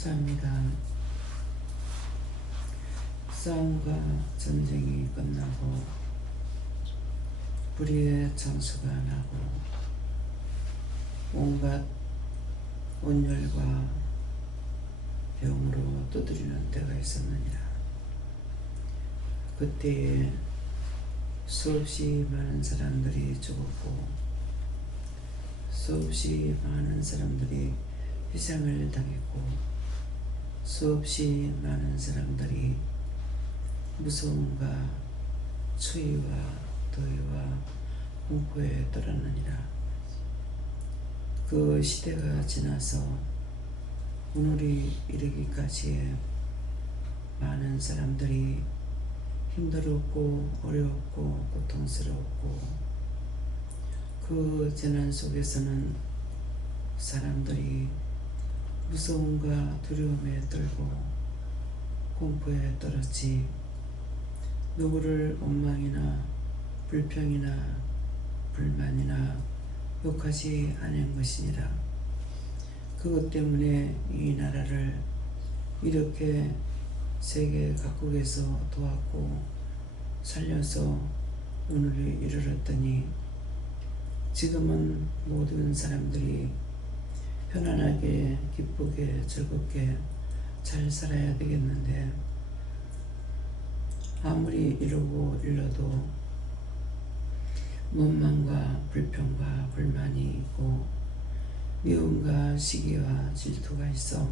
감사합니다. 싸움과 전쟁이 끝나고 불의의 장수가 나고 온갖 온열과 병으로 두드리는 때가 있었느니라. 그때에 수없이 많은 사람들이 죽었고 수없이 많은 사람들이 희생을 당했고 수없이 많은 사람들이 무서움과 추위와 더위와 공포에 떨었느니라. 그 시대가 지나서 오늘이 이르기까지에 많은 사람들이 힘들었고 어려웠고 고통스러웠고 그 재난 속에서는 사람들이 무서움과 두려움에 떨고 공포에 떨었지 누구를 원망이나 불평이나 불만이나 욕하지 않은 것이니라. 그것 때문에 이 나라를 이렇게 세계 각국에서 도왔고 살려서 오늘을 이르렀더니 지금은 모든 사람들이 편안하게 기쁘게 즐겁게 잘 살아야 되겠는데 아무리 이러고 일러도 원망과 불평과 불만이 있고 미움과 시기와 질투가 있어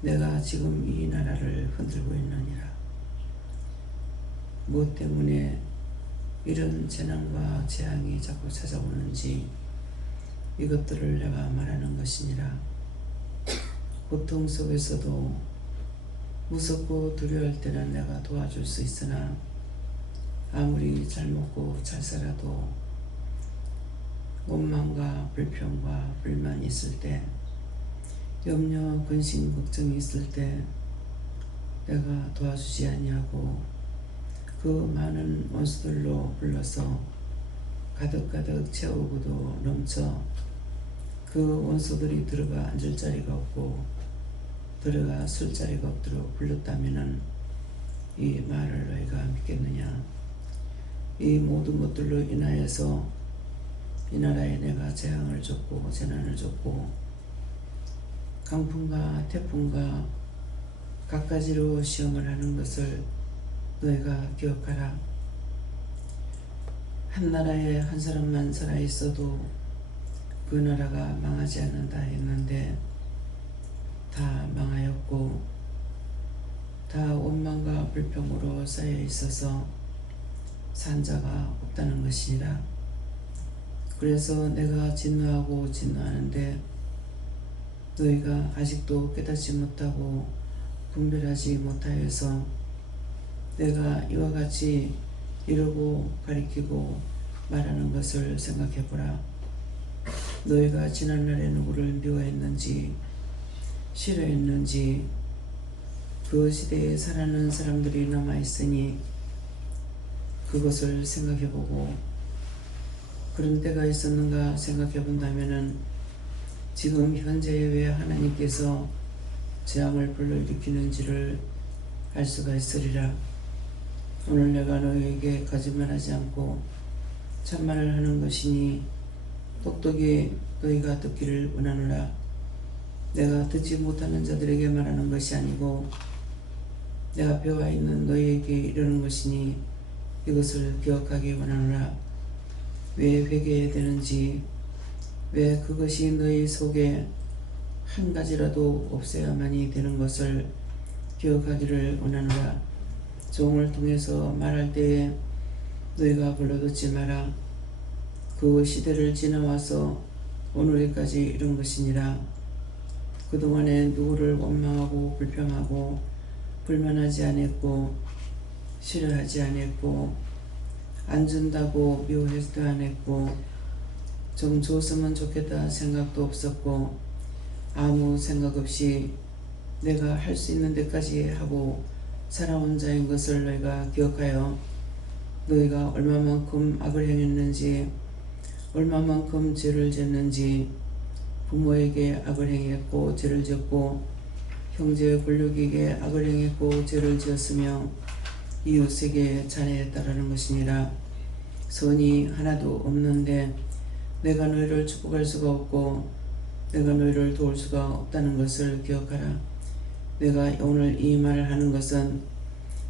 내가 지금 이 나라를 흔들고 있느니라. 무엇 때문에 이런 재난과 재앙이 자꾸 찾아오는지 이것들을 내가 말하는 것이니라. 고통 속에서도 무섭고 두려워할 때는 내가 도와줄 수 있으나 아무리 잘 먹고 잘 살아도 원망과 불평과 불만이 있을 때 염려, 근심, 걱정이 있을 때 내가 도와주지 아니하고 그 많은 원수들로 불러서 가득가득 채우고도 넘쳐 그 원수들이 들어가 앉을 자리가 없고 들어가 쓸 자리가 없도록 불렀다면은 이 말을 너희가 믿겠느냐. 이 모든 것들로 인하여서 이 나라에 내가 재앙을 줬고 재난을 줬고 강풍과 태풍과 갖가지로 시험을 하는 것을 너희가 기억하라. 한 나라에 한 사람만 살아있어도 그 나라가 망하지 않는다 했는데 다 망하였고 다 원망과 불평으로 쌓여 있어서 산자가 없다는 것이니라. 그래서 내가 진노하고 진노하는데 너희가 아직도 깨닫지 못하고 분별하지 못하여서 내가 이와 같이 이러고 가리키고 말하는 것을 생각해보라. 너희가 지난날에 누구를 미워했는지 싫어했는지 그 시대에 살아는 사람들이 남아있으니 그것을 생각해보고 그런 때가 있었는가 생각해본다면은 지금 현재에 왜 하나님께서 재앙을 불러일으키는지를 알 수가 있으리라. 오늘 내가 너희에게 거짓말하지 않고 참말을 하는 것이니 똑똑히 너희가 듣기를 원하노라. 내가 듣지 못하는 자들에게 말하는 것이 아니고 내가 배워 있는 너희에게 이르는 것이니 이것을 기억하기 원하노라. 왜 회개해야 되는지 왜 그것이 너희 속에 한 가지라도 없어야만이 되는 것을 기억하기를 원하노라. 종을 통해서 말할 때에 너희가 불러듣지 마라. 그 시대를 지나와서 오늘까지 이른 것이니라. 그동안에 누구를 원망하고 불평하고 불만하지 않았고 싫어하지 않았고 안 준다고 미워하지도 않았고 좀 줬으면 좋겠다 생각도 없었고 아무 생각 없이 내가 할 수 있는 데까지 하고 살아온 자인 것을 너희가 기억하여 너희가 얼마만큼 악을 행했는지 얼마만큼 죄를 졌는지 부모에게 악을 행했고 죄를 졌고 형제 권력에게 악을 행했고 죄를 지었으며 이웃에게 잔해했다라는 것이니라. 선이 하나도 없는데 내가 너희를 축복할 수가 없고 내가 너희를 도울 수가 없다는 것을 기억하라. 내가 오늘 이 말을 하는 것은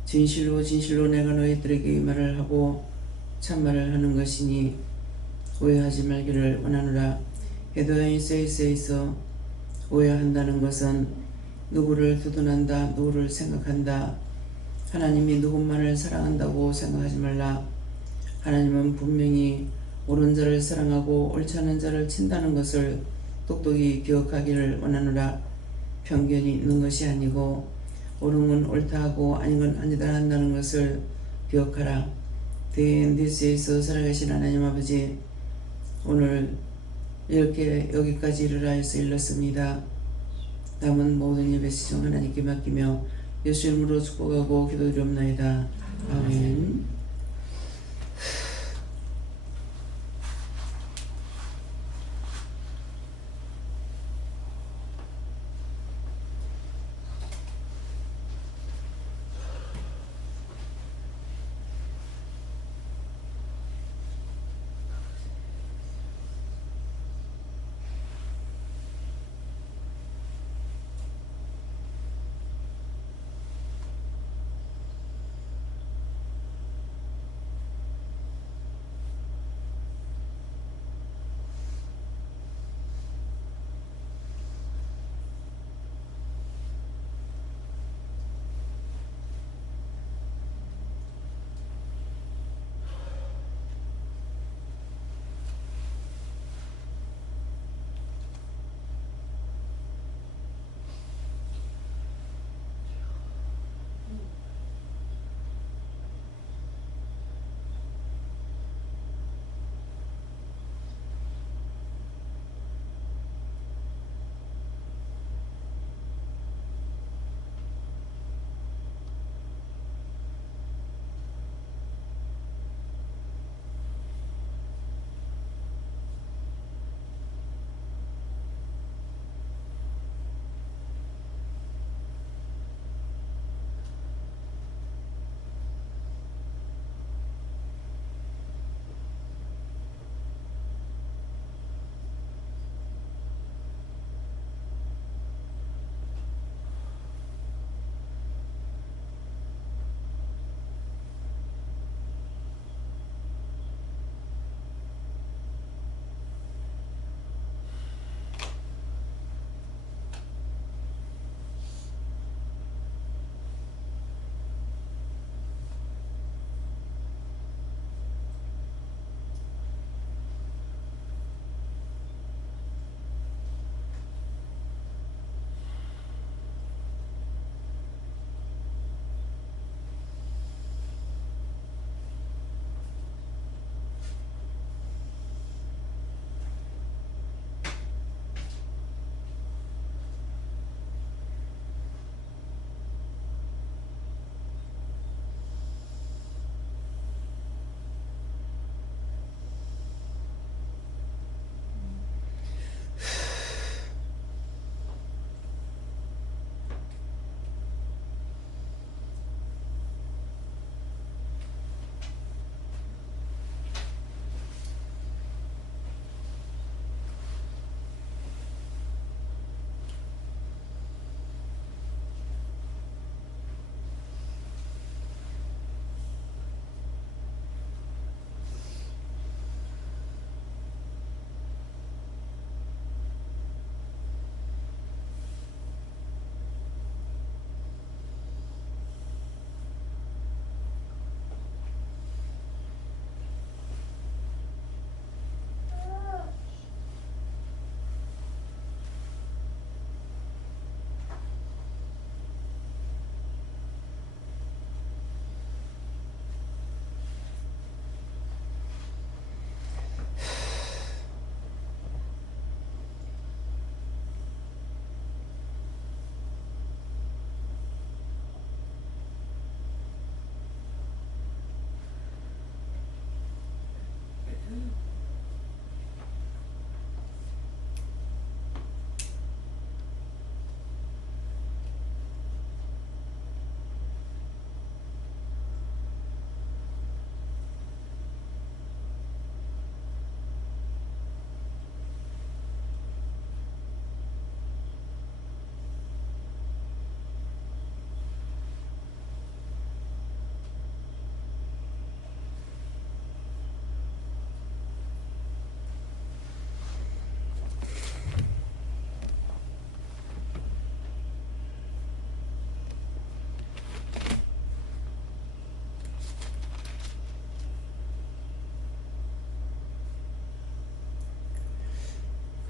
진실로 진실로 내가 너희들에게 이 말을 하고 참말을 하는 것이니 오해하지 말기를 원하노라. 헤드라인 세이세이서 오해한다는 것은 누구를 두둔한다, 누구를 생각한다. 하나님이 누군가를 사랑한다고 생각하지 말라. 하나님은 분명히 옳은 자를 사랑하고 옳지 않은 자를 친다는 것을 똑똑히 기억하기를 원하노라. 편견이 있는 것이 아니고 옳은 건 옳다 하고 아닌 건 아니다 한다는 것을 기억하라. 대인디스에서 살아계신 하나님 아버지, 오늘 이렇게 여기까지 이르라 해서 일렀습니다. 남은 모든 예배 시중 하나님께 맡기며 예수 이름으로 축복하고 기도드리옵나이다. 아멘.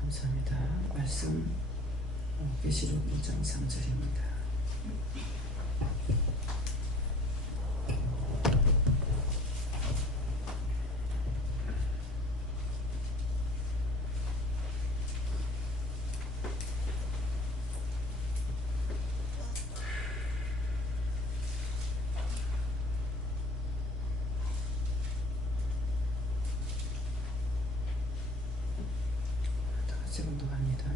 감사합니다. 말씀 계시록 1장 3절입니다. 제공도합니다.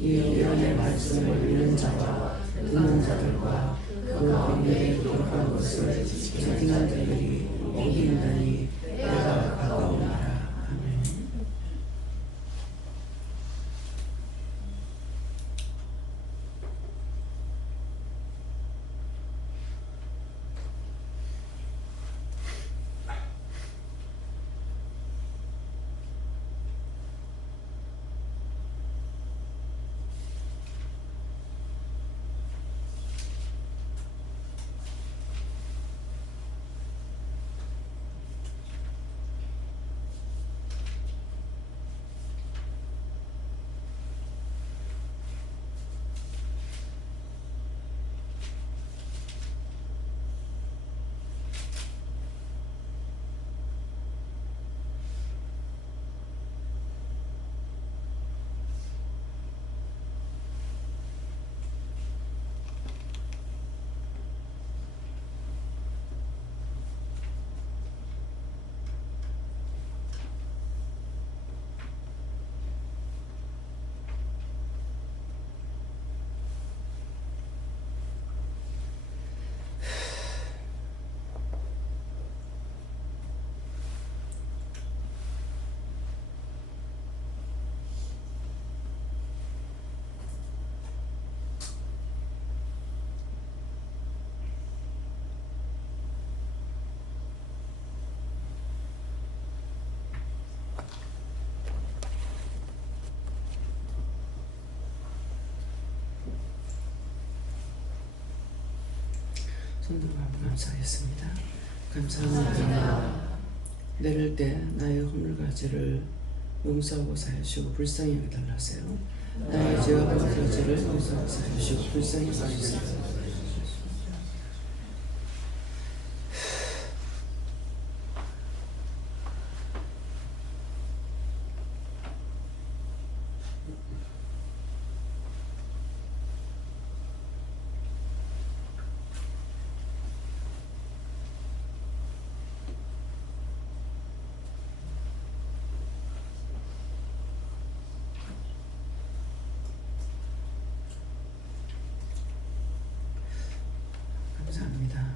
이 예언의 말씀을 읽는 자와 듣는 자들과 그 가운데 기록한 것을 지키는 자들이 복이 있나니 때가 가까우니라. 아멘. 손들고 한번 감사하겠습니다. 감사합니다. 내릴 때 나의 허물가지를 용서하고 사하시고 불쌍히 여겨달라 하세요. 나의 죄와 허물가지를 용서하고 사하시고 불쌍히 여겨주세요. 감사합니다.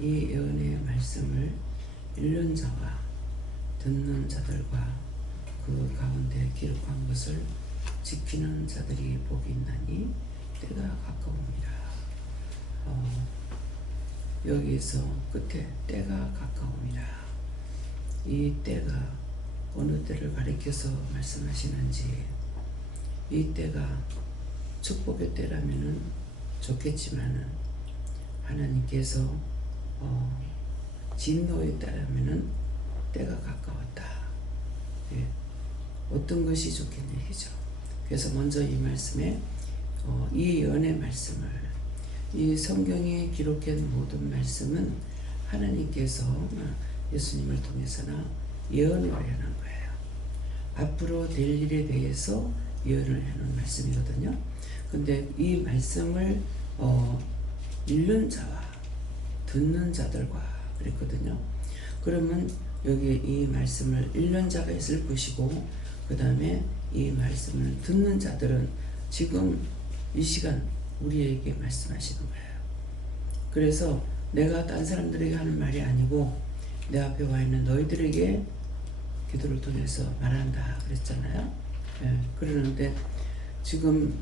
이 예언의 말씀을 읽는 자와 듣는 자들과 그 가운데 기록한 것을 지키는 자들이 복이 있나니 때가 가까웁니다. 여기서 끝에 때가 가까웁니다. 이 때가 어느 때를 가리켜서 말씀하시는지, 이 때가 축복의 때라면은 좋겠지만은 하나님께서 진노에 따르면은 때가 가까웠다. 예. 어떤 것이 좋겠냐 얘기죠. 그래서 먼저 이 말씀에 이 예언의 말씀을, 이 성경에 기록한 모든 말씀은 하나님께서 예수님을 통해서나 예언을 해놓은 거예요. 앞으로 될 일에 대해서 예언을 해놓은 말씀이거든요. 근데 이 말씀을 읽는 자와 듣는 자들과 그랬거든요. 그러면 여기 이 말씀을 읽는 자가 있을 것이고, 그 다음에 이 말씀을 듣는 자들은 지금 이 시간 우리에게 말씀하시는 거예요. 그래서 내가 딴 사람들에게 하는 말이 아니고 내 앞에 와 있는 너희들에게 기도를 통해서 말한다 그랬잖아요. 네, 그러는데 지금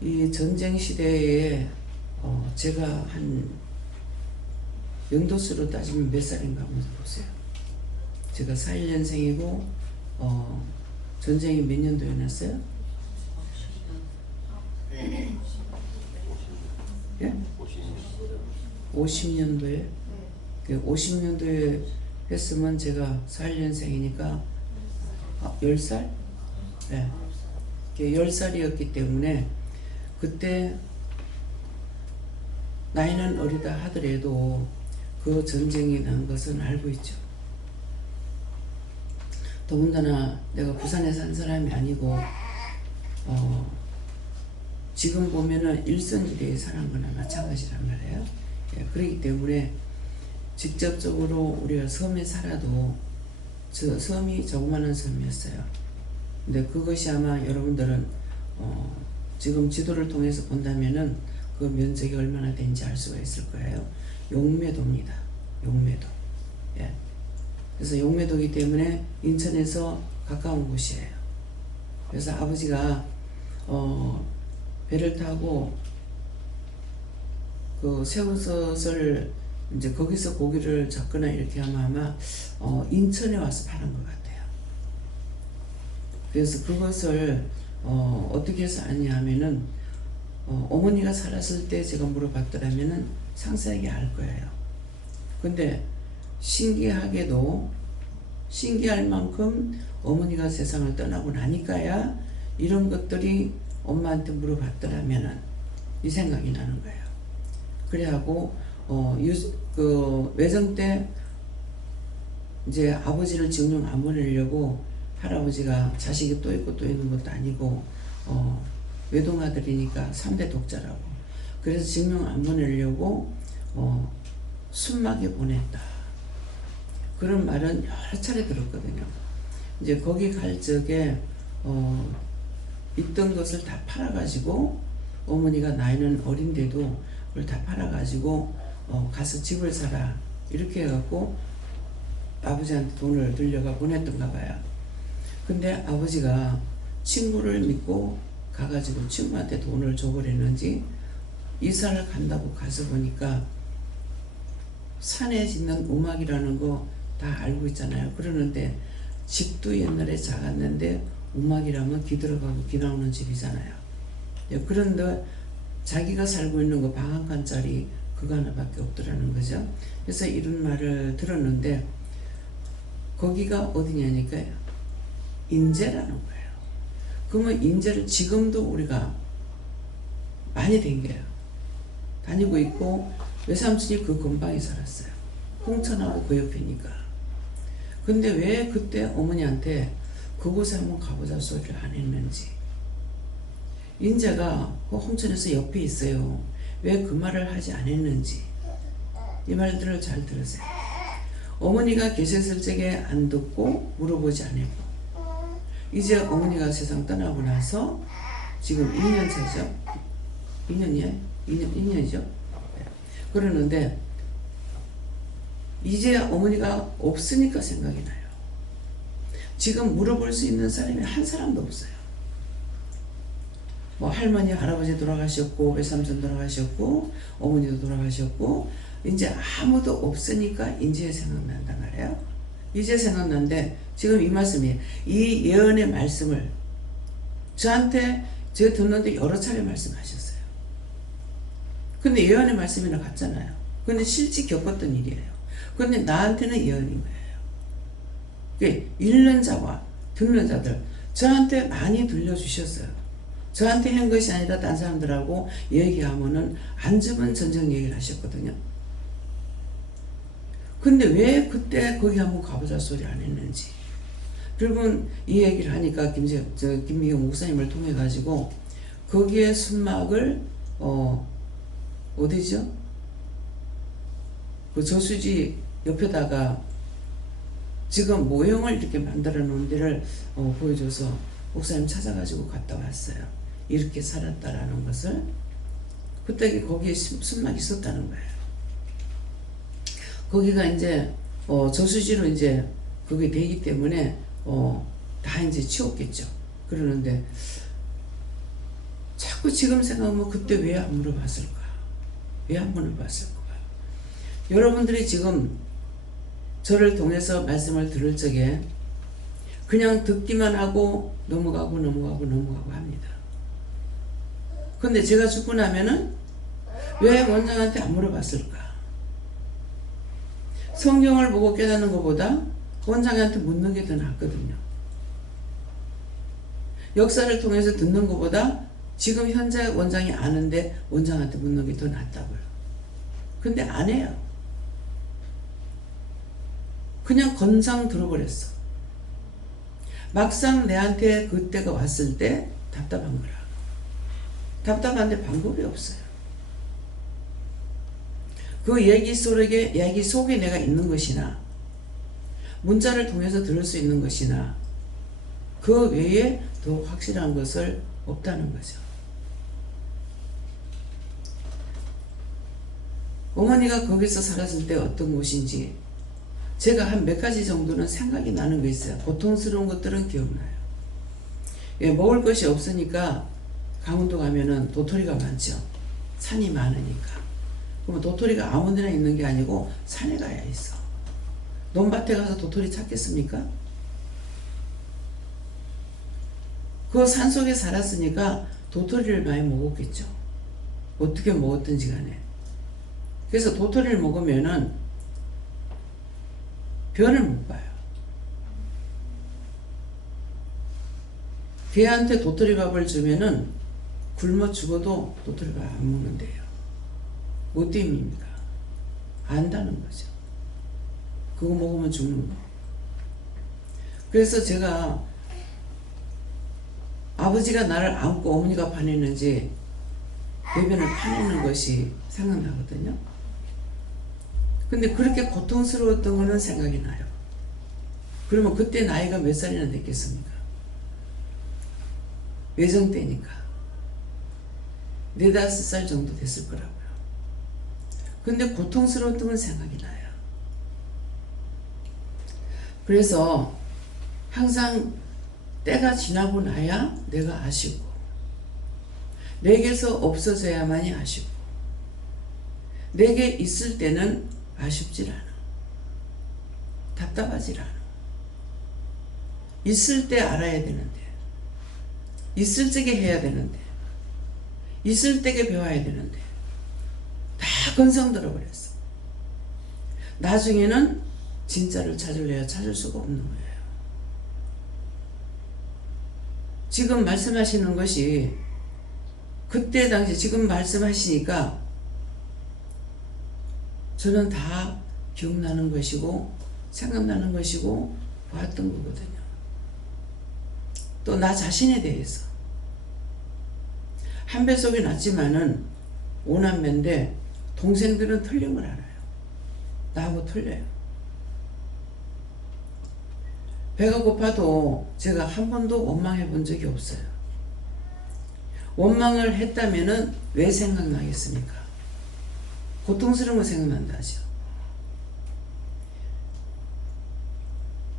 이 전쟁 시대에 제가 한 연도수로 따지면 몇 살인가 한번 보세요. 제가 41년생이고 전쟁이 몇 년도에 났어요? 예? 50년도에 50년도에 했으면 제가 41년생이니까 10살? 네. 10살이었기 때문에 그때 나이는 어리다 하더라도 그 전쟁이 난 것은 알고 있죠. 더군다나 내가 부산에 산 사람이 아니고 지금 보면은 일선지대에 사는 거나 마찬가지란 말이에요. 예, 그렇기 때문에 직접적으로 우리가 섬에 살아도 저 섬이 조그마한 섬이었어요. 근데 그것이 아마 여러분들은 지금 지도를 통해서 본다면은 그 면적이 얼마나 되는지 알 수가 있을 거예요. 용매도입니다. 용매도. 예. 그래서 용매도이기 때문에 인천에서 가까운 곳이에요. 그래서 아버지가 배를 타고 그 새우젓을 이제 거기서 고기를 잡거나 이렇게 하면 아마 인천에 와서 파는 것 같아요. 그래서 그것을 어떻게 해서 아냐 하면은 어머니가 살았을 때 제가 물어봤더라면은 상세하게 알 거예요. 근데 신기하게도 신기할 만큼 어머니가 세상을 떠나고 나니까야 이런 것들이 엄마한테 물어봤더라면은 이 생각이 나는 거예요. 그래하고 그 외정 때 이제 아버지를 증명 안 보내려고 할아버지가 자식이 또 있고 또 있는 것도 아니고 외동아들이니까 3대 독자라고 그래서 증명 안 보내려고 순막에 보냈다. 그런 말은 여러 차례 들었거든요. 이제 거기 갈 적에 있던 것을 다 팔아가지고 어머니가 나이는 어린데도 그걸 다 팔아가지고 가서 집을 사라 이렇게 해갖고 아버지한테 돈을 들려가 보냈던가 봐요. 근데 아버지가 친구를 믿고 가가지고 친구한테 돈을 줘버렸는지 이사를 간다고 가서 보니까 산에 짓는 우막이라는 거 다 알고 있잖아요. 그러는데 집도 옛날에 작았는데 우막이라면 기 들어가고 기 나오는 집이잖아요. 그런데 자기가 살고 있는 거 방 한 칸짜리 그거 하나밖에 없더라는 거죠. 그래서 이런 말을 들었는데 거기가 어디냐니까 인제라는 거예요. 그러면 인제를 지금도 우리가 많이 댕겨요. 다니고 있고 외삼촌이 그 근방에 살았어요. 홍천하고 그 옆이니까. 근데 왜 그때 어머니한테 그곳에 한번 가보자 소리를 안 했는지. 인제가 홍천에서 옆에 있어요. 왜 그 말을 하지 않았는지. 이 말들을 잘 들으세요. 어머니가 계셨을 적에 안 듣고 물어보지 않았고 이제 어머니가 세상 떠나고 나서 지금 2년 차죠. 2년이에요? 2년이죠. 그러는데 이제 어머니가 없으니까 생각이 나요. 지금 물어볼 수 있는 사람이 한 사람도 없어요. 뭐 할머니 할아버지 돌아가셨고 외삼촌 돌아가셨고 어머니도 돌아가셨고 이제 아무도 없으니까 이제 생각난단 말이에요. 이제 생각난데 지금 이 말씀이 이 예언의 말씀을 저한테 제가 듣는데 여러 차례 말씀하셨어요. 근데 예언의 말씀이나 같잖아요. 근데 실제 겪었던 일이에요. 근데 나한테는 예언인 거예요. 읽는 자와 듣는 자들 저한테 많이 들려주셨어요. 저한테 한 것이 아니라 딴 사람들하고 얘기하면은 안주면 전쟁 얘기를 하셨거든요. 근데 왜 그때 거기 한번 가보자 소리 안 했는지. 결국은 이 얘기를 하니까 김미경 목사님을 통해 가지고 거기에 순막을 어디죠? 그 저수지 옆에다가 지금 모형을 이렇게 만들어 놓은 데를 보여줘서 목사님 찾아가지고 갔다 왔어요. 이렇게 살았다라는 것을. 그때 거기에 순막이 있었다는 거예요. 거기가 이제 저수지로 이제 그게 되기 때문에 다 이제 치웠겠죠. 그러는데 자꾸 지금 생각하면 그때 왜 안 물어봤을까? 왜 안 물어봤을까? 여러분들이 지금 저를 통해서 말씀을 들을 적에 그냥 듣기만 하고 넘어가고 합니다. 근데 제가 죽고 나면은 왜 원장한테 안 물어봤을까? 성경을 보고 깨닫는 것보다 원장한테 묻는 게 더 낫거든요. 역사를 통해서 듣는 것보다 지금 현재 원장이 아는데 원장한테 묻는 게 더 낫다고요. 근데 안 해요. 그냥 건상 들어버렸어. 막상 내한테 그때가 왔을 때 답답한 거라. 답답한데 방법이 없어요. 그 얘기 속에 내가 있는 것이나 문자를 통해서 들을 수 있는 것이나 그 외에 더 확실한 것을 없다는 거죠. 어머니가 거기서 살았을 때 어떤 곳인지 제가 한 몇 가지 정도는 생각이 나는 거 있어요. 고통스러운 것들은 기억나요. 예, 먹을 것이 없으니까 강원도 가면은 도토리가 많죠. 산이 많으니까. 그러면 도토리가 아무 데나 있는 게 아니고 산에 가야 있어. 논밭에 가서 도토리 찾겠습니까? 그 산속에 살았으니까 도토리를 많이 먹었겠죠. 어떻게 먹었든지 간에. 그래서 도토리를 먹으면은 변을 못 봐요. 개한테 도토리밥을 주면은 굶어 죽어도 도토리밥 안 먹는데요. 뭐 때문입니까? 안다는 거죠. 그거 먹으면 죽는 거. 그래서 제가 아버지가 나를 안고 어머니가 파내는지 배변을 파내는 것이 생각나거든요. 근데 그렇게 고통스러웠던 거는 생각이 나요. 그러면 그때 나이가 몇 살이나 됐겠습니까? 외정 때니까 4, 5살 정도 됐을 거라고요. 근데 고통스러웠던 건 생각이 나요. 그래서 항상 때가 지나고 나야 내가 아시고 내게서 없어져야만이 아시고 내게 있을 때는 아쉽질 않아. 답답하질 않아. 있을 때 알아야 되는데 있을 적에 해야 되는데 있을 때에 배워야 되는데 다 건성 들어버렸어. 나중에는 진짜를 찾을래야 찾을 수가 없는 거예요. 지금 말씀하시는 것이 그때 당시 지금 말씀하시니까 저는 다 기억나는 것이고 생각나는 것이고 보았던 거거든요. 또 나 자신에 대해서 한 뱃속에 낳지만은 5남매인데 동생들은 틀린 걸 알아요. 나하고 틀려요. 배가 고파도 제가 한 번도 원망해 본 적이 없어요. 원망을 했다면은 왜 생각나겠습니까? 고통스러운 거 생각난다 하죠.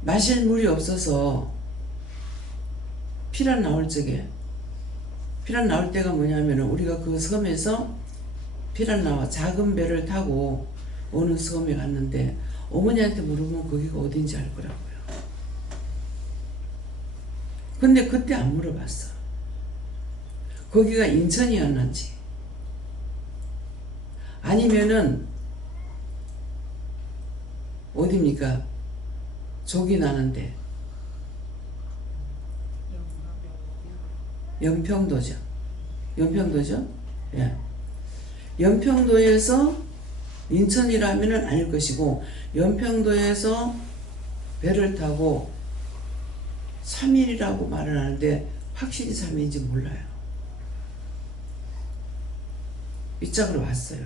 마실 물이 없어서 피란 나올 적에 피란 나올 때가 뭐냐면은 우리가 그 섬에서 피란 나와 작은 배를 타고 어느 섬에 갔는데 어머니한테 물으면 거기가 어딘지 알 거라고요. 근데 그때 안 물어봤어. 거기가 인천이었는지 아니면은 어디입니까? 족이 나는데 연평도죠. 연평도죠? 예. 연평도에서 인천이라면은 아닐 것이고 연평도에서 배를 타고 3일이라고 말을 하는데 확실히 3일인지 몰라요. 이 짝으로 왔어요.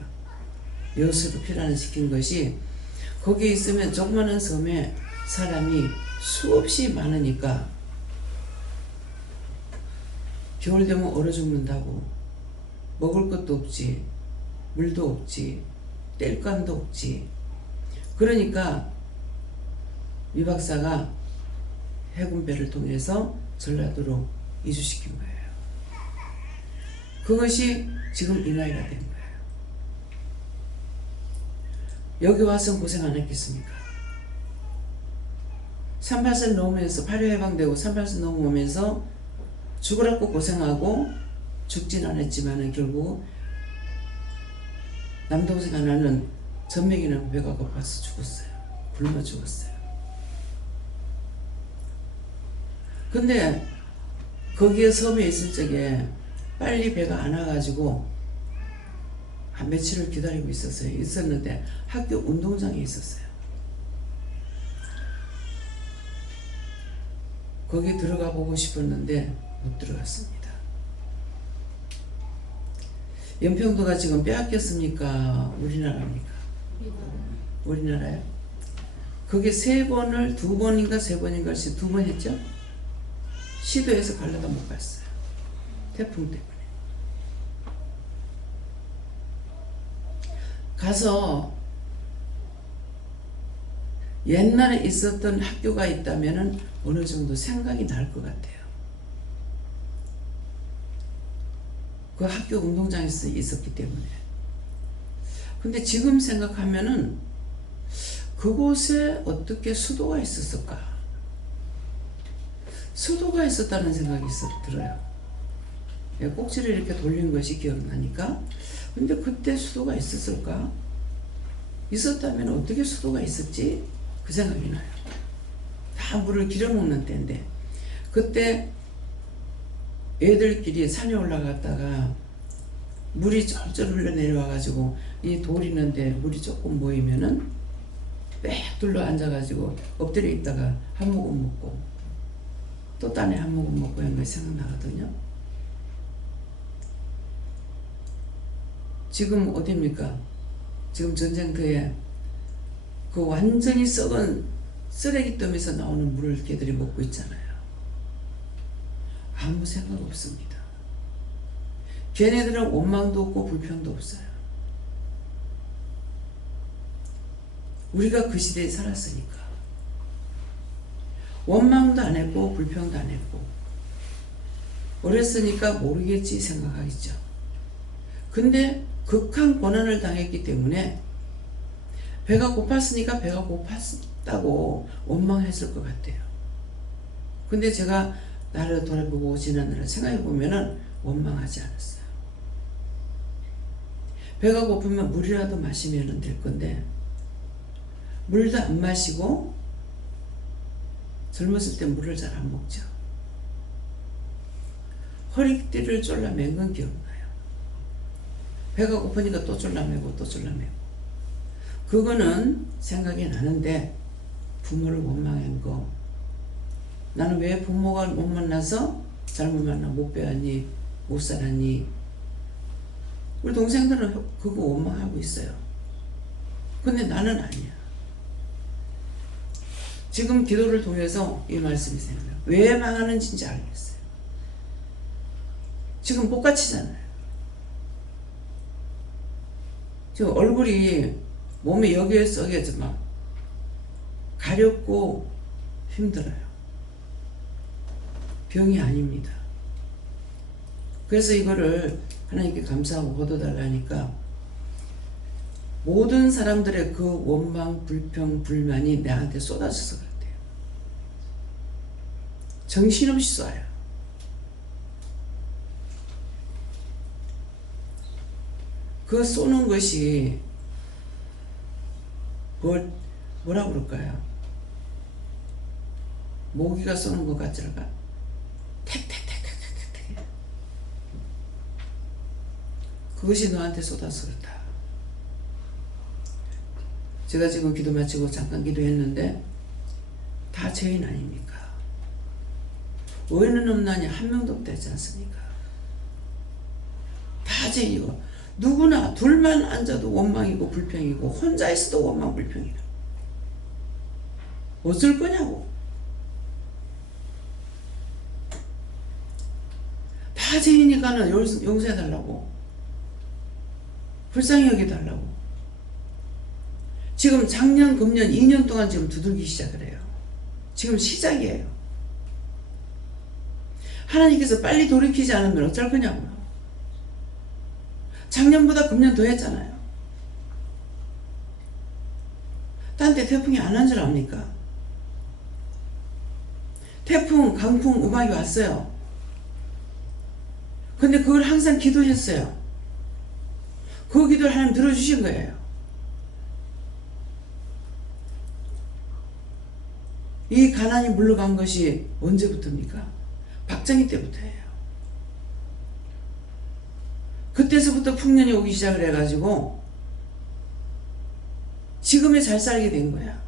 여수로 피란을 시킨 것이 거기에 있으면 조그마한 섬에 사람이 수없이 많으니까 겨울 되면 얼어 죽는다고 먹을 것도 없지 물도 없지 뗄감도 없지. 그러니까 이 박사가 해군배를 통해서 전라도로 이주시킨 거예요. 그것이 지금 이 나이가 된 거예요. 여기 와서 고생 안 했겠습니까? 38선 넘으면서 8.25 해방되고 38선 넘으면서 죽으라고 고생하고 죽진 않았지만 결국 남동생 하나는 전맥이나 배가 고파서 죽었어요. 굶어 죽었어요. 근데 거기에 섬에 있을 적에 빨리 배가 안 와가지고 한 며칠을 기다리고 있었는데 학교 운동장에 있었어요. 거기 들어가 보고 싶었는데 못 들어갔습니다. 연평도가 지금 빼앗겼습니까? 우리나라입니까? 우리나라요? 거기 3번을 2번인가 3번인가 2번 했죠? 시도해서 가려다 못 갔어요. 태풍 때문에. 가서 옛날에 있었던 학교가 있다면 어느 정도 생각이 날 것 같아요. 그 학교 운동장에서 있었기 때문에. 근데 지금 생각하면은 그곳에 어떻게 수도가 있었을까? 수도가 있었다는 생각이 들어요. 꼭지를 이렇게 돌린 것이 기억나니까. 근데 그때 수도가 있었을까? 있었다면 어떻게 수도가 있었지? 그 생각이 나요. 다 물을 길어놓는 때인데 그때 애들끼리 산에 올라갔다가 물이 쫄쫄 흘러내려와가지고 이 돌 있는데 물이 조금 모이면은 빽 둘러 앉아가지고 엎드려 있다가 한 모금 먹고 또 딴에 한 모금 먹고 하는 게 생각나거든요. 지금 어디입니까? 지금 전쟁터에 그 완전히 썩은 쓰레기더미에서 나오는 물을 걔들이 먹고 있잖아요. 아무 생각 없습니다. 걔네들은 원망도 없고 불평도 없어요. 우리가 그 시대에 살았으니까 원망도 안 했고 불평도 안 했고 어렸으니까 모르겠지 생각하겠죠. 근데 극한 고난을 당했기 때문에 배가 고팠으니까 배가 고팠다고 원망했을 것 같아요. 근데 제가 나를 돌아보고 지나느라 생각해 보면은 원망하지 않았어요. 배가 고프면 물이라도 마시면 될 건데 물도 안 마시고 젊었을 때 물을 잘 안 먹죠. 허리띠를 졸라맨 건 기억나요. 배가 고프니까 또 졸라매고 또 졸라매고 그거는 생각이 나는데 부모를 원망한 거 나는 왜 부모가 못 만나서 잘못 만나 못 배웠니 못 살았니 우리 동생들은 그거 원망하고 있어요. 근데 나는 아니야. 지금 기도를 통해서 이 말씀이 생겨요. 왜 망하는지 이제 알겠어요. 지금 못 갇히잖아요. 지금 얼굴이 몸에 여기에 썩여져 막 가렵고 힘들어요. 병이 아닙니다. 그래서 이거를 하나님께 감사하고 거둬달라니까 모든 사람들의 그 원망, 불평, 불만이 나한테 쏟아져서 그렇대요. 정신없이 쏴요. 그 쏘는 것이 뭐라 그럴까요? 모기가 쏘는 것 같지가 택택택택택택 그것이 너한테 쏟아서 그렇다. 제가 지금 기도 마치고 잠깐 기도했는데 다 죄인 아닙니까? 의인은 없나니 한 명도 없다 했지 않습니까? 다 죄인이고 누구나 둘만 앉아도 원망이고 불평이고 혼자 있어도 원망 불평이다. 어쩔 거냐고. 다 죄인이니까는 용서해달라고 불쌍히 여겨달라고. 지금 작년 금년 2년 동안 지금 두들기 시작을 해요. 지금 시작이에요. 하나님께서 빨리 돌이키지 않으면 어쩔 거냐고요. 작년보다 금년 더 했잖아요. 딴 데 태풍이 안 한 줄 압니까? 태풍, 강풍, 우박이 왔어요. 근데 그걸 항상 기도했어요. 그 기도를 하나님 들어주신 거예요. 이 가난이 물러간 것이 언제부터입니까? 박정희 때부터예요. 그때서부터 풍년이 오기 시작을 해가지고 지금에 잘 살게 된 거야.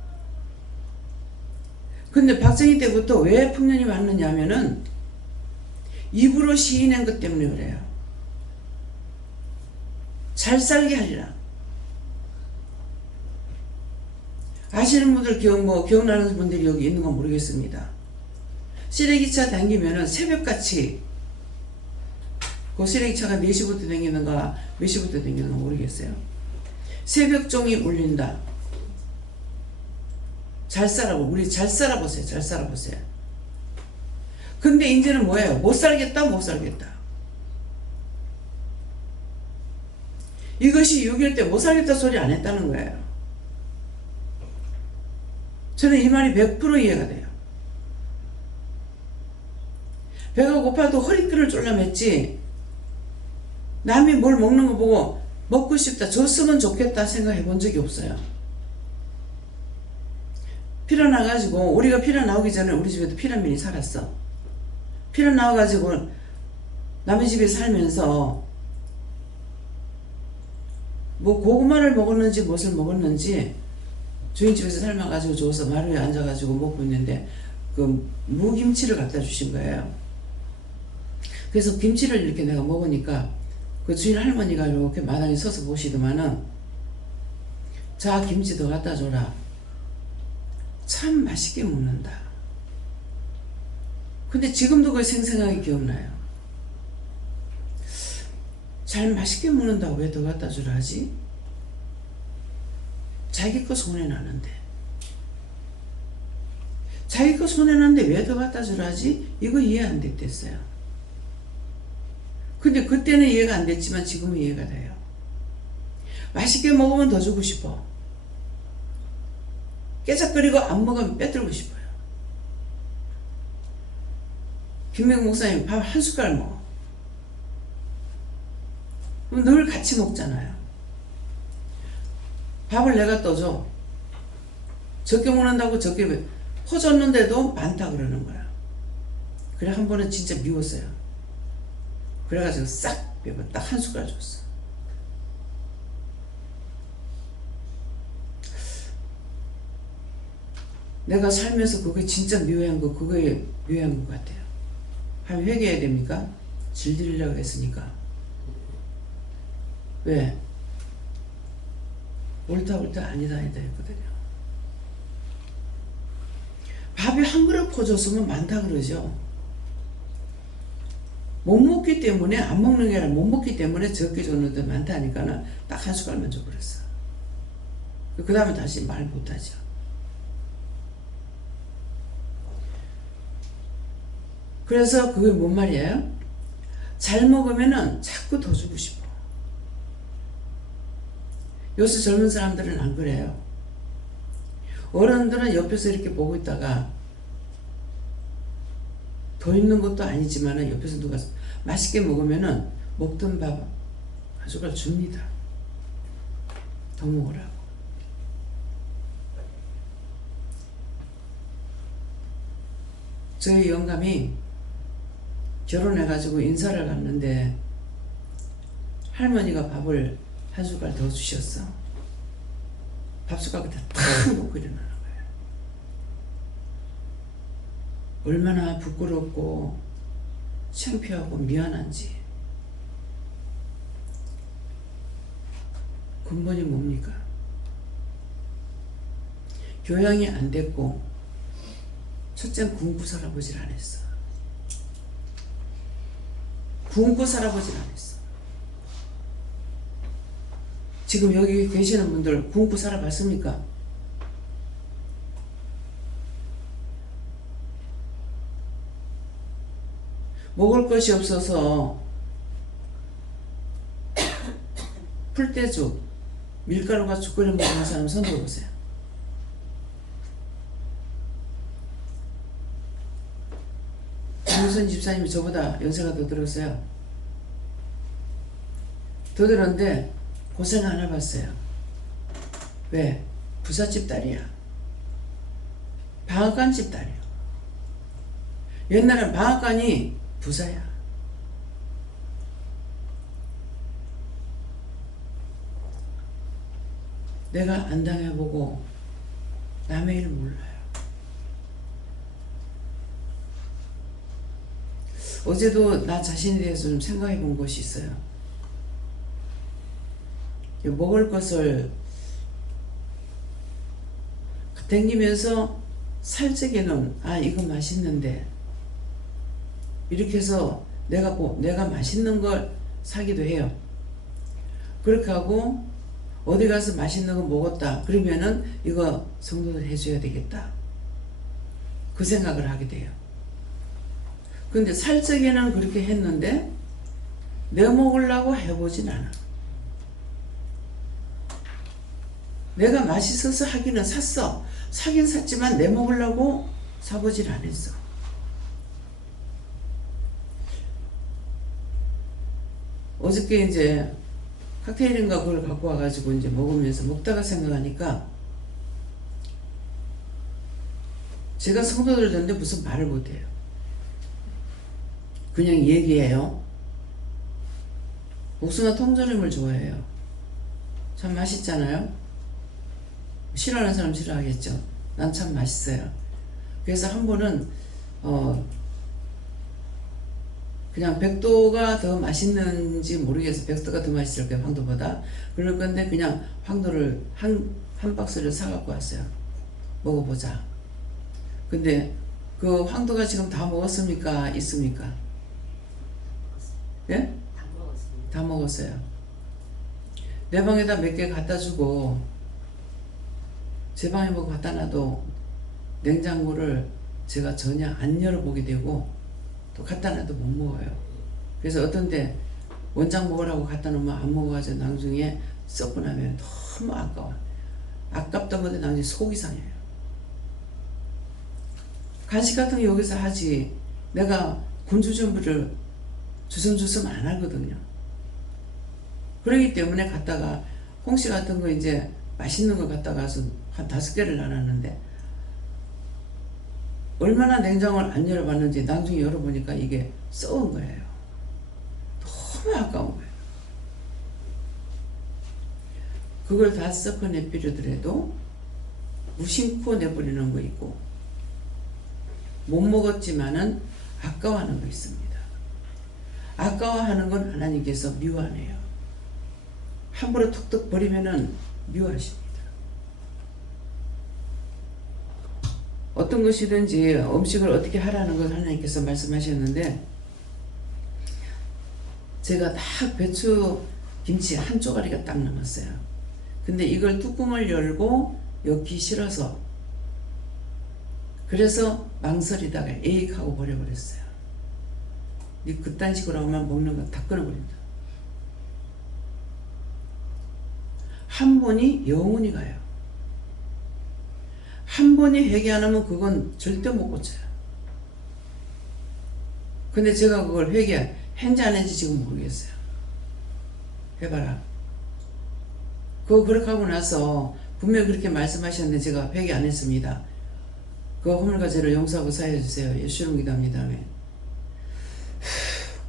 근데 박정희 때부터 왜 풍년이 왔느냐 하면은 입으로 시인한 것 때문에 그래요. 잘 살게 하리라. 아시는 분들 기억나는 분들이 여기 있는 건 모르겠습니다. 쓰레기차 다니면은 새벽같이 그 쓰레기차가 4시부터 다니는가 몇 시부터 다니는가 모르겠어요. 새벽종이 울린다. 잘 살아보, 우리 잘 살아보세요. 잘 살아보세요. 근데 이제는 뭐예요? 못 살겠다, 못 살겠다. 이것이 6.25 때 못 살겠다 소리 안 했다는 거예요. 저는 이 말이 100% 이해가 돼요. 배가 고파도 허리끈을 졸라맸지 남이 뭘 먹는 거 보고 먹고 싶다, 줬으면 좋겠다 생각해 본 적이 없어요. 피려 나가지고, 우리가 피려 나오기 전에 우리 집에도 피란민이 살았어. 피려 나와가지고 남의 집에 살면서 뭐 고구마를 먹었는지 무엇을 먹었는지 주인 집에서 삶아가지고 줘서 마루에 앉아가지고 먹고 있는데 그 무김치를 갖다 주신 거예요. 그래서 김치를 이렇게 내가 먹으니까 그 주인 할머니가 이렇게 마당에 서서 보시더만은, 자, 김치 더 갖다 줘라. 참 맛있게 먹는다. 근데 지금도 그게 생생하게 기억나요. 잘 맛있게 먹는다고 왜 더 갖다 주라 하지? 자기 거 손해나는데. 자기 거 손해나는데 왜 더 갖다 주라 하지? 이거 이해 안 됐댔어요. 근데 그때는 이해가 안 됐지만 지금은 이해가 돼요. 맛있게 먹으면 더 주고 싶어. 깨작거리고 안 먹으면 빼들고 싶어요. 김명국 목사님 밥 한 숟갈 먹어. 그럼 늘 같이 먹잖아요. 밥을 내가 떠줘. 적게 먹는다고 적게 퍼줬는데도 많다 그러는 거야. 그래 한 번은 진짜 미웠어요. 그래가지고 싹 빼고 딱 한 숟갈 줬어. 내가 살면서 그게 진짜 묘한 거, 그거에 묘한 것 같아요. 한 회개해야 됩니까? 질드리려고 했으니까. 왜? 옳다 아니다 했거든요. 밥이 한 그릇 퍼줬으면 많다 그러죠. 못 먹기 때문에, 안 먹는 게 아니라 못 먹기 때문에 적게 줬는데 많다니까는 딱 한 숟갈만 줘버렸어. 그 다음에 다시 말 못하죠. 그래서 그게 뭔 말이에요? 잘 먹으면은 자꾸 더 주고 싶어. 요새 젊은 사람들은 안 그래요. 어른들은 옆에서 이렇게 보고 있다가 더 있는 것도 아니지만은 옆에서 누가 맛있게 먹으면은 먹던 밥 한 숟갈 줍니다. 더 먹으라고. 저희 영감이 결혼해가지고 인사를 갔는데 할머니가 밥을 한 숟갈 더 주셨어. 밥 숟갈 그때 탁 놓고 일어나는 거예요. 얼마나 부끄럽고 창피하고 미안한지. 근본이 뭡니까? 교양이 안 됐고 첫째는 굶고 살아보질 않았어. 굶고 살아보질 않았어. 지금 여기 계시는 분들 굶고 살아봤습니까? 먹을 것이 없어서 풀떼죽, 밀가루가 죽거리 먹는 사람 손 들어보세요. 김유선 집사님이 저보다 연세가 더 들었어요. 더 들었는데 고생 안 해봤어요. 왜? 부잣집 딸이야. 방앗간 집 딸이야. 옛날엔 방앗간이 부자야. 내가 안 당해보고 남의 일 몰라요. 어제도 나 자신에 대해서 좀 생각해 본 것이 있어요. 먹을 것을 땡기면서 살적에는 이거 맛있는데 이렇게 해서 내가 맛있는 걸 사기도 해요. 그렇게 하고 어디 가서 맛있는 거 먹었다 그러면은 이거 성도들 해줘야 되겠다 그 생각을 하게 돼요. 근데 살적에는 그렇게 했는데 내 먹으려고 해보진 않아. 내가 맛있어서 하기는 샀어. 사긴 샀지만 내 먹으려고 사보질 않았어. 어저께 이제 칵테일인가 그걸 갖고 와가지고 이제 먹으면서 먹다가 생각하니까 제가 성도들 듣는데 무슨 말을 못해요. 그냥 얘기해요. 복숭아 통조림을 좋아해요. 참 맛있잖아요. 싫어하는 사람 싫어하겠죠. 난 참 맛있어요. 그래서 한 번은 그냥 백도가 더 맛있는지 모르겠어요. 백도가 더 맛있을 거예요, 황도보다. 그럴 건데 그냥 황도를 한 박스를 사갖고 왔어요. 먹어보자. 근데 그 황도가 지금 다 먹었습니까? 있습니까? 예? 다 먹었어요. 내 방에다 몇 개 갖다 주고 제 방에 뭐 갖다 놔도 냉장고를 제가 전혀 안 열어보게 되고 또 갖다 놔도 못 먹어요. 그래서 어떤데 원장 먹으라고 갖다 놓으면 안 먹어가지고 나중에 썩고 나면 너무 아까워. 아깝다 보다 나중에 속이 상해요. 간식 같은 거 여기서 하지 내가 군주정부를 주섬주섬 안 하거든요. 그러기 때문에 갖다가 홍시 같은 거 이제 맛있는 거 갖다 가서 한 5개를 놔놨는데 얼마나 냉장고를 안 열어봤는지 나중에 열어보니까 이게 썩은 거예요. 너무 아까운 거예요. 그걸 다 썩어내 버리더라도 무심코 내버리는 거 있고 못 먹었지만은 아까워하는 거 있습니다. 아까워하는 건 하나님께서 미워하네요. 함부로 톡톡 버리면은 미워하십니다. 어떤 것이든지 음식을 어떻게 하라는 걸 하나님께서 말씀하셨는데 제가 딱 배추 김치 한 쪼가리가 딱 남았어요. 근데 이걸 뚜껑을 열고 엮기 싫어서 그래서 망설이다가 에익 하고 버려버렸어요. 그딴 식으로 하면 먹는 거 다 끊어버린다. 한 번이 영원히 가요. 한 번이 회개 안 하면 그건 절대 못 고쳐요. 근데 제가 그걸 했는지 안 했는지 지금 모르겠어요. 해봐라. 그거 그렇게 하고 나서 분명히 그렇게 말씀하셨는데 제가 회개 안 했습니다. 그 허물과 죄를 용서하고 사해 주세요. 예수님 기도합니다.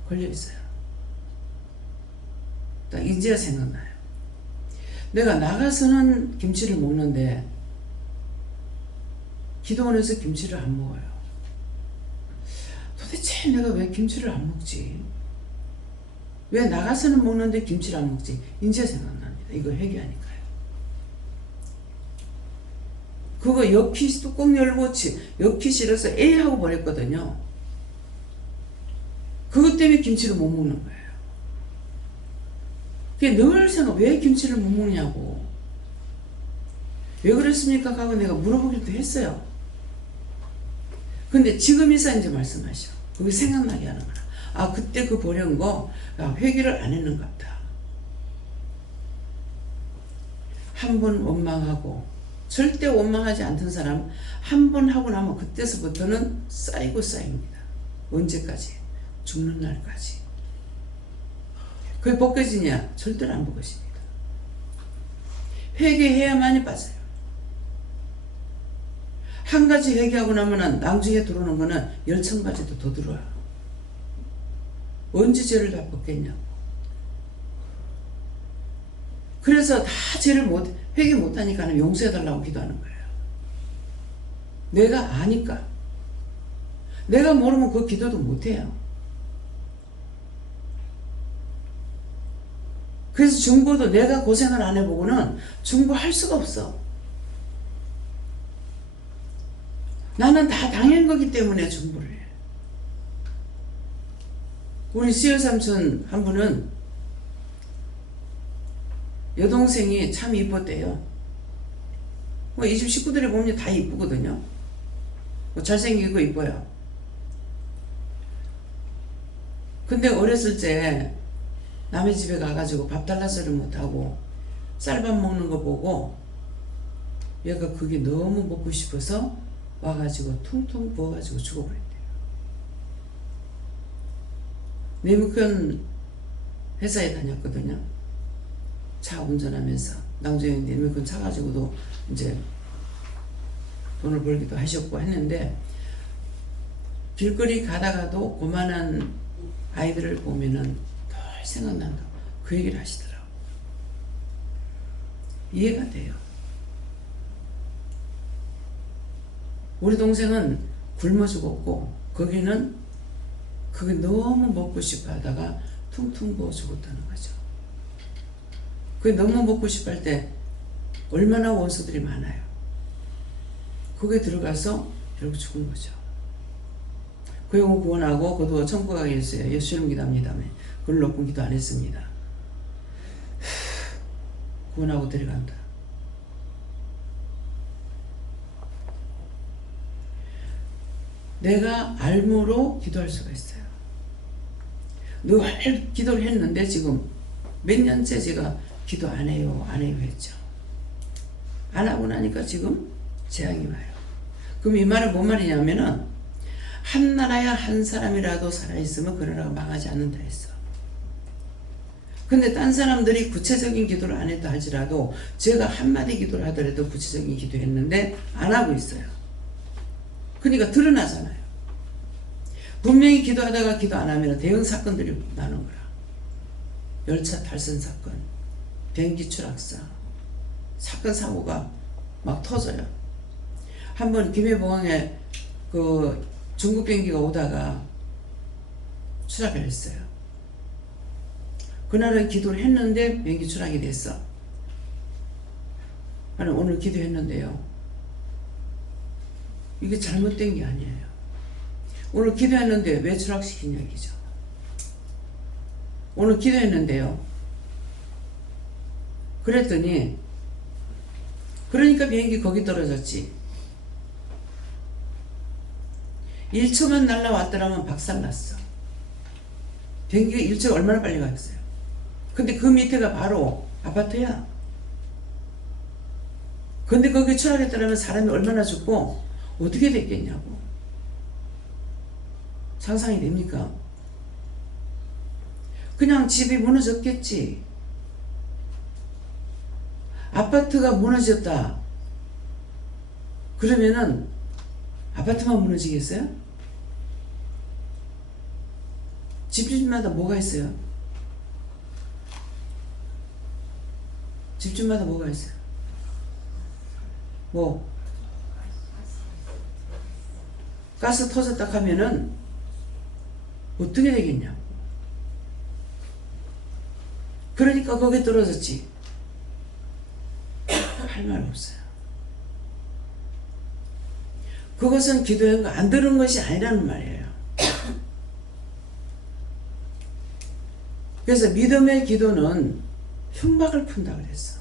걸려있어요. 딱 이제야 생각나요. 내가 나가서는 김치를 먹는데 기도원에서 김치를 안 먹어요. 도대체 내가 왜 김치를 안 먹지? 왜 나가서는 먹는데 김치를 안 먹지? 이제 생각납니다. 이거 회개하니까요. 그거 엮기 뚜껑 열고 엮기 싫어서 에이 하고 버렸거든요. 그것 때문에 김치를 못 먹는 거예요. 그게 늘 생각, 왜 김치를 못 먹냐고. 왜 그랬습니까? 하고 내가 물어보기도 했어요. 근데 지금이서 이제 말씀하셔. 그게 생각나게 하는 거야. 그때 그 버린 거, 회개를 안 했는 것 같다. 한 번 원망하고, 절대 원망하지 않던 사람, 한 번 하고 나면 그때서부터는 쌓이고 쌓입니다. 언제까지? 죽는 날까지. 그게 벗겨지냐? 절대로 안 벗겨집니다. 회개해야만이 빠져요. 한 가지 회개하고 나면 나중에 들어오는 거는 10,000가지도 더 들어와요. 언제 죄를 다 벗겠냐고. 그래서 다 죄를 회개 못하니까 용서해달라고 기도하는 거예요. 내가 아니까. 내가 모르면 그 기도도 못해요. 그래서 중보도 내가 고생을 안 해보고는 중보할 수가 없어. 나는 다 당한 거기 때문에 중보를 해. 우리 시어삼촌 한 분은 여동생이 참 이뻤대요. 이 집 식구들이 보면 다 이쁘거든요. 잘생기고 이뻐요. 근데 어렸을 때 남의 집에 가가지고 밥 달라서를 못하고 쌀밥 먹는 거 보고 얘가 그게 너무 먹고 싶어서 와가지고 퉁퉁 부어가지고 죽어버렸대요. 네미큰 회사에 다녔거든요. 차 운전하면서 낭주에 네미큰 차 가지고도 이제 돈을 벌기도 하셨고 했는데 길거리 가다가도 고만한 아이들을 보면은 덜 생각난다. 그 얘기를 하시더라고. 이해가 돼요. 우리 동생은 굶어 죽었고 거기는 그게 너무 먹고 싶어 하다가 퉁퉁 부어 죽었다는 거죠. 그게 너무 먹고 싶어 할 때 얼마나 원수들이 많아요. 그게 들어가서 결국 죽은 거죠. 그 영혼 구원하고 그도 천국 가게 했어요. 예수님 기도합니다. 그걸 놓고 기도 안 했습니다. 구원하고 데려간다. 내가 알므로 기도할 수가 있어요. 늘 기도를 했는데 지금 몇 년째 제가 기도 안 해요 했죠. 안 하고 나니까 지금 재앙이 와요. 그럼 이 말은 뭔 말이냐면은 한 나라야 한 사람이라도 살아있으면 그 나라가 망하지 않는다 했어. 근데 딴 사람들이 구체적인 기도를 안 했다 할지라도 제가 한마디 기도를 하더라도 구체적인 기도했는데 안 하고 있어요. 그러니까 드러나잖아요. 분명히 기도하다가 기도 안 하면 대형 사건들이 나는 거라. 열차 탈선 사건, 비행기 추락사, 사건 사고가 막 터져요. 한번 김해공항에 그 중국 비행기가 오다가 추락을 했어요. 그날은 기도를 했는데 비행기 추락이 됐어. 아니 오늘 기도했는데요. 이게 잘못된 게 아니에요. 오늘 기도했는데 왜 추락시킨 얘기죠. 오늘 기도했는데요. 그랬더니 그러니까 비행기 거기 떨어졌지. 1초만 날라왔더라면 박살났어. 비행기가 1초 얼마나 빨리 갔어요. 근데 그 밑에가 바로 아파트야. 근데 거기 추락했더라면 사람이 얼마나 죽고 어떻게 됐겠냐고. 상상이 됩니까? 그냥 집이 무너졌겠지. 아파트가 무너졌다. 그러면은 아파트만 무너지겠어요? 집집마다 뭐가 있어요? 집집마다 뭐가 있어요? 뭐? 가스 터졌다 하면은 어떻게 되겠냐고. 그러니까 거기에 떨어졌지. 할 말 없어요. 그것은 기도한 거 안 들은 것이 아니라는 말이에요. 그래서 믿음의 기도는 흉박을 푼다 그랬어.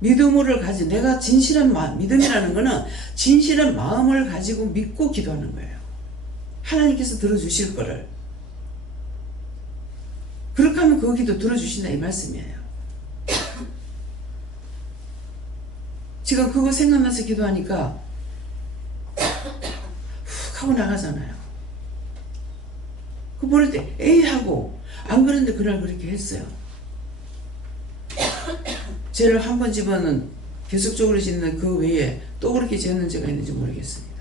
믿음을 가지, 내가 진실한 마음, 믿음이라는 거는 진실한 마음을 가지고 믿고 기도하는 거예요. 하나님께서 들어주실 거를. 그렇게 하면 그 기도 들어주신다 이 말씀이에요. 지금 그거 생각나서 기도하니까 훅 하고 나가잖아요. 그 모를 때 에이 하고 안 그런데 그날 그렇게 했어요. 죄를 한 번 집어는 계속적으로 짓는 그 외에 또 그렇게 지었는 죄가 있는지 모르겠습니다.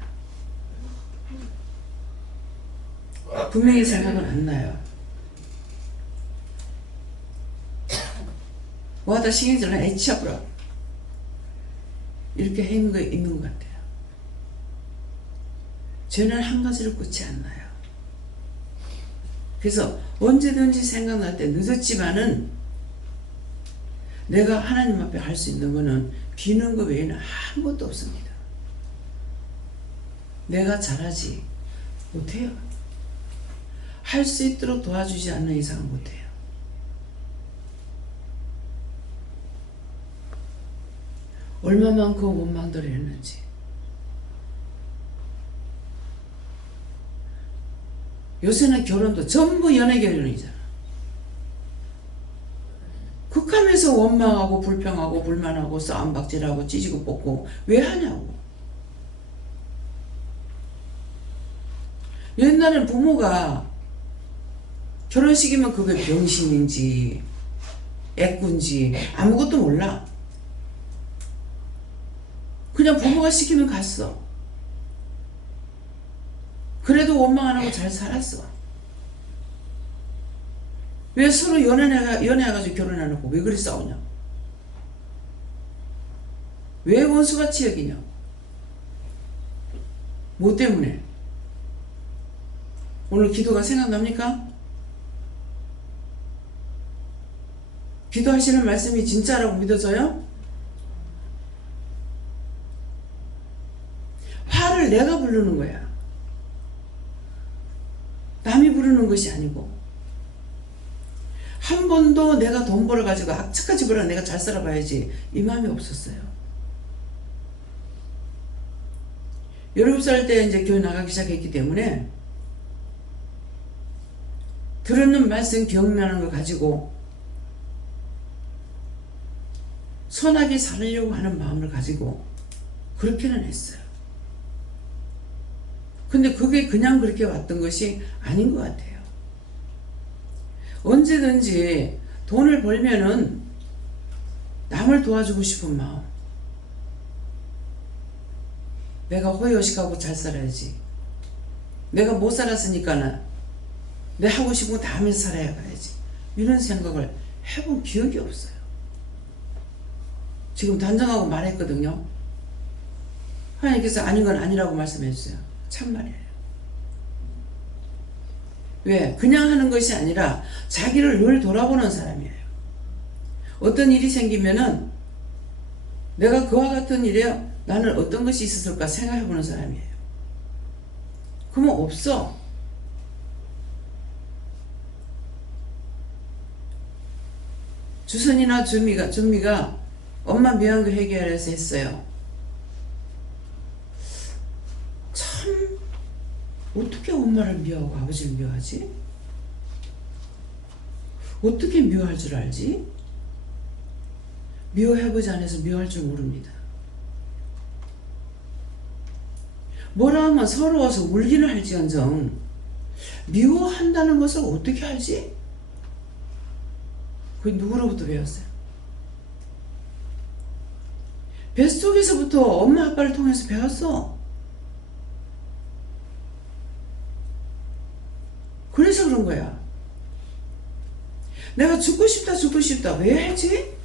분명히 생각은 안 나요. 뭐하다 신경질나 애치아부라 이렇게 있는 것 같아요. 죄는 한 가지를 꽂지 않나요. 그래서 언제든지 생각날 때 늦었지만은 내가 하나님 앞에 할 수 있는 거는 비는 것 외에는 아무것도 없습니다. 내가 잘하지 못해요. 할 수 있도록 도와주지 않는 이상은 못해요. 얼마만큼 원망들을 했는지. 요새는 결혼도 전부 연애 결혼이잖아. 극함에서 원망하고 불평하고 불만하고 싸움박질하고 찌지고 뽑고 왜 하냐고. 옛날엔 부모가 결혼식이면 그게 병신인지 애꾼지 아무것도 몰라. 그냥 부모가 시키면 갔어. 그래도 원망 안 하고 잘 살았어. 왜 서로 연애해가지고 결혼 안 하고 왜 그리 싸우냐? 왜 원수같이 여기냐? 뭐 때문에? 오늘 기도가 생각납니까? 기도하시는 말씀이 진짜라고 믿어져요? 화를 내가 부르는 거야. 남이 부르는 것이 아니고. 한 번도 내가 돈 벌어가지고 악착같이 벌어 내가 잘 살아봐야지 이 마음이 없었어요. 17살 때 이제 교회 나가기 시작했기 때문에 들었는 말씀 기억나는 거 가지고 선하게 살려고 하는 마음을 가지고 그렇게는 했어요. 근데 그게 그냥 그렇게 왔던 것이 아닌 것 같아요. 언제든지 돈을 벌면은 남을 도와주고 싶은 마음. 내가 호의호식하고 잘 살아야지. 내가 못 살았으니까는 내 하고 싶은 거 다 하면서 살아야 가야지. 이런 생각을 해본 기억이 없어요. 지금 단정하고 말했거든요. 하나님께서 아닌 건 아니라고 말씀해 주세요. 참말이에요. 왜? 그냥 하는 것이 아니라 자기를 늘 돌아보는 사람이에요. 어떤 일이 생기면은 내가 그와 같은 일에 나는 어떤 것이 있었을까 생각해 보는 사람이에요. 그러면 없어. 주선이나 준미가 엄마 미워한 거 해결해서 했어요. 참 어떻게 엄마를 미워하고 아버지를 미워하지? 어떻게 미워할 줄 알지? 미워해보지 않아서 미워할 줄 모릅니다. 뭐라 하면 서러워서 울기는 할지언정 미워한다는 것을 어떻게 알지? 그게 누구로부터 배웠어요? 뱃속에서부터 엄마 아빠를 통해서 배웠어. 그래서 그런 거야. 내가 죽고 싶다 왜 하지?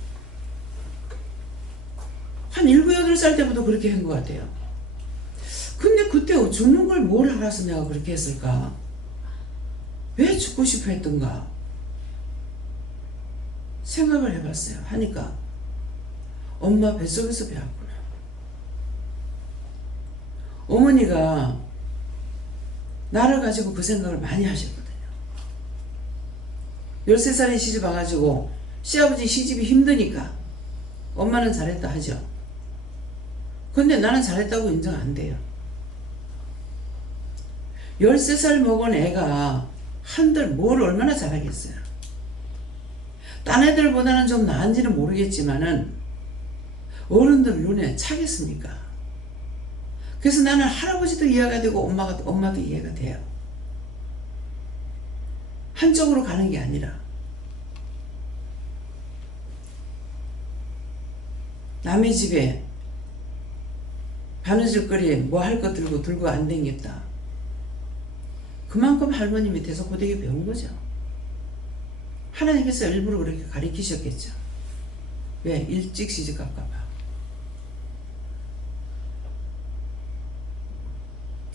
한 7, 8살 때부터 그렇게 한 것 같아요. 근데 그때 죽는 걸 뭘 알아서 내가 그렇게 했을까? 왜 죽고 싶어 했던가? 생각을 해봤어요. 하니까 엄마 뱃속에서 배웠구나. 어머니가 나를 가지고 그 생각을 많이 하셨거든요. 13살에 시집 와가지고 시아버지 시집이 힘드니까 엄마는 잘했다 하죠. 근데 나는 잘했다고 인정 안 돼요. 13살 먹은 애가 한들 뭘 얼마나 잘하겠어요. 딴 애들보다는 좀 나은지는 모르겠지만은 어른들 눈에 차겠습니까? 그래서 나는 할아버지도 이해가 되고 엄마도 이해가 돼요. 한쪽으로 가는 게 아니라 남의 집에 바느질거리에 뭐 할 거 들고 안 댕겼다. 그만큼 할머니 밑에서 고되게 배운 거죠. 하나님께서 일부러 그렇게 가르치셨겠죠. 왜? 일찍 시집갈까봐.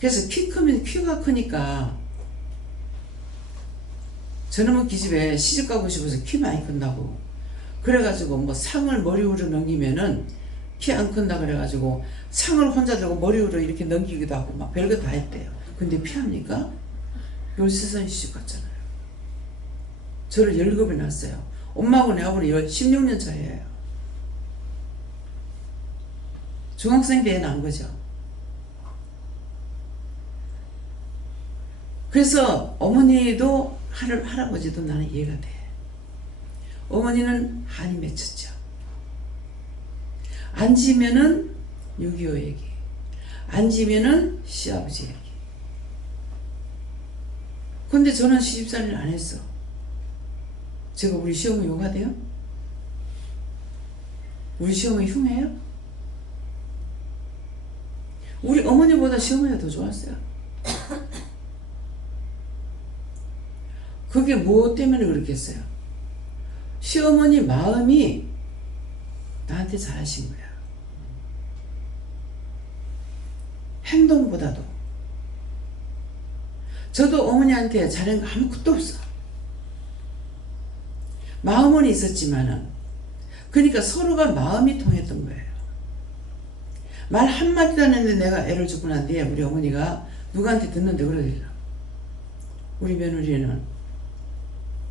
그래서 키가 크니까 저놈의 기집애 시집가고 싶어서 키 많이 큰다고 그래가지고 뭐 상을 머리 위로 넘기면은 키 안 큰다 그래가지고 상을 혼자 들고 머리 위로 이렇게 넘기기도 하고 막 별거 다 했대요. 근데 피합니까? 13살 시집갔잖아요. 저를 열겁이 났어요. 엄마하고 내하고는 16년 차이에요. 중학생 때에 난 거죠. 그래서 어머니도 할아버지도 나는 이해가 돼. 어머니는 한이 맺혔죠. 안 지면은 6.25 얘기, 안 지면은 시아버지 얘기. 근데 저는 시집살이를 안 했어. 제가 우리 시어머니 용하대요? 우리 시어머니 흉해요? 우리 어머니보다 시어머니가 더 좋았어요. 그게 무엇 때문에 그렇겠어요? 시어머니 마음이 나한테 잘하신 거야. 행동보다도. 저도 어머니한테 잘한 거 아무것도 없어. 마음은 있었지만은, 그러니까 서로가 마음이 통했던 거예요. 말 한마디도 안 했는데 내가 애를 죽고 난 뒤에 우리 어머니가 누구한테 듣는데 그러더라. 우리 며느리는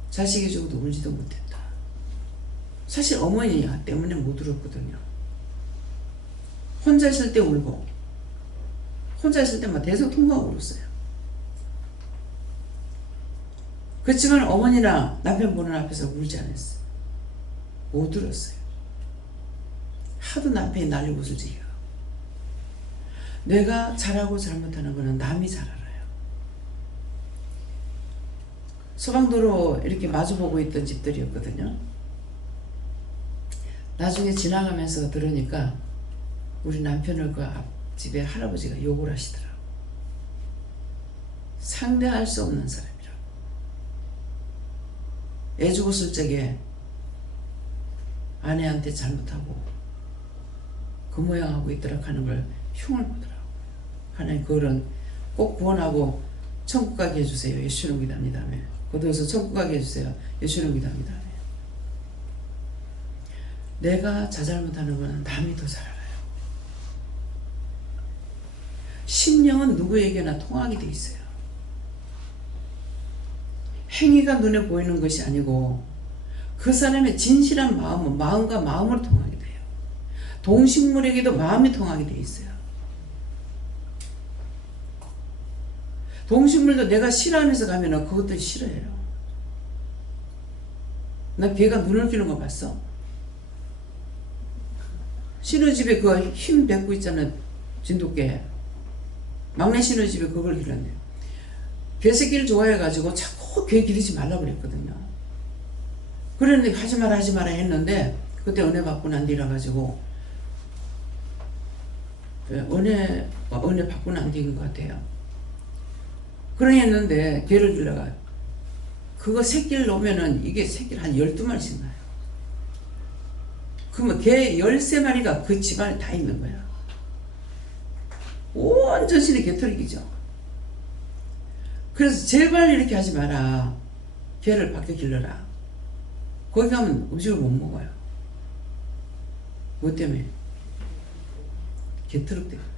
자식이 죽어도 울지도 못했다. 사실 어머니 때문에 못 울었거든요. 혼자 있을 때 울고, 혼자 있을 때만 대성통곡하고 울었어요. 그렇지만 어머니나 남편 보는 앞에서 울지 않았어요. 못 울었어요. 하도 남편이 난리 웃을 지겨. 내가 잘하고 잘못하는 거는 남이 잘 알아요. 소방도로 이렇게 마주보고 있던 집들이었거든요. 나중에 지나가면서 들으니까 우리 남편을 그 앞집에 할아버지가 욕을 하시더라고. 상대할 수 없는 사람이라고. 애 죽었을 적에 아내한테 잘못하고 그 모양하고 있더라 하는 걸 흉을 보더라고. 하나님 그거는 꼭 구원하고 천국 가게 해주세요. 예수님 기도합니다. 거두어서 천국 가게 해주세요. 예수님 기도합니다. 내가 자잘못하는 거는 남이 더 잘 알아요. 심령은 누구에게나 통하게 돼 있어요. 행위가 눈에 보이는 것이 아니고 그 사람의 진실한 마음은 마음과 마음으로 통하게 돼요. 동식물에게도 마음이 통하게 돼 있어요. 동식물도 내가 싫어하면서 가면은 그것도 싫어해요. 나 개가 눈을 기는 거 봤어. 신우집에 그 흰 뱉고 있잖아. 진돗개. 막내 신우집에 그걸 기르는데 개새끼를 좋아해가지고 자꾸 개 기르지 말라고 그랬거든요. 그랬는데 하지 마라 했는데 그때 은혜 받고 난 뒤라 가지고 은혜 받고 난 뒤인 것 같아요. 그랬는데 개를 길러가 그거 새끼를 놓으면은 이게 새끼를 한 12마리씩 나요. 그러면 개 13마리가 그 집안에 다 있는 거야. 온 전신이 개털이기죠. 그래서 제발 이렇게 하지 마라. 개를 밖에 길러라. 거기 가면 음식을 못 먹어요. 뭐 때문에? 개털이 때문에.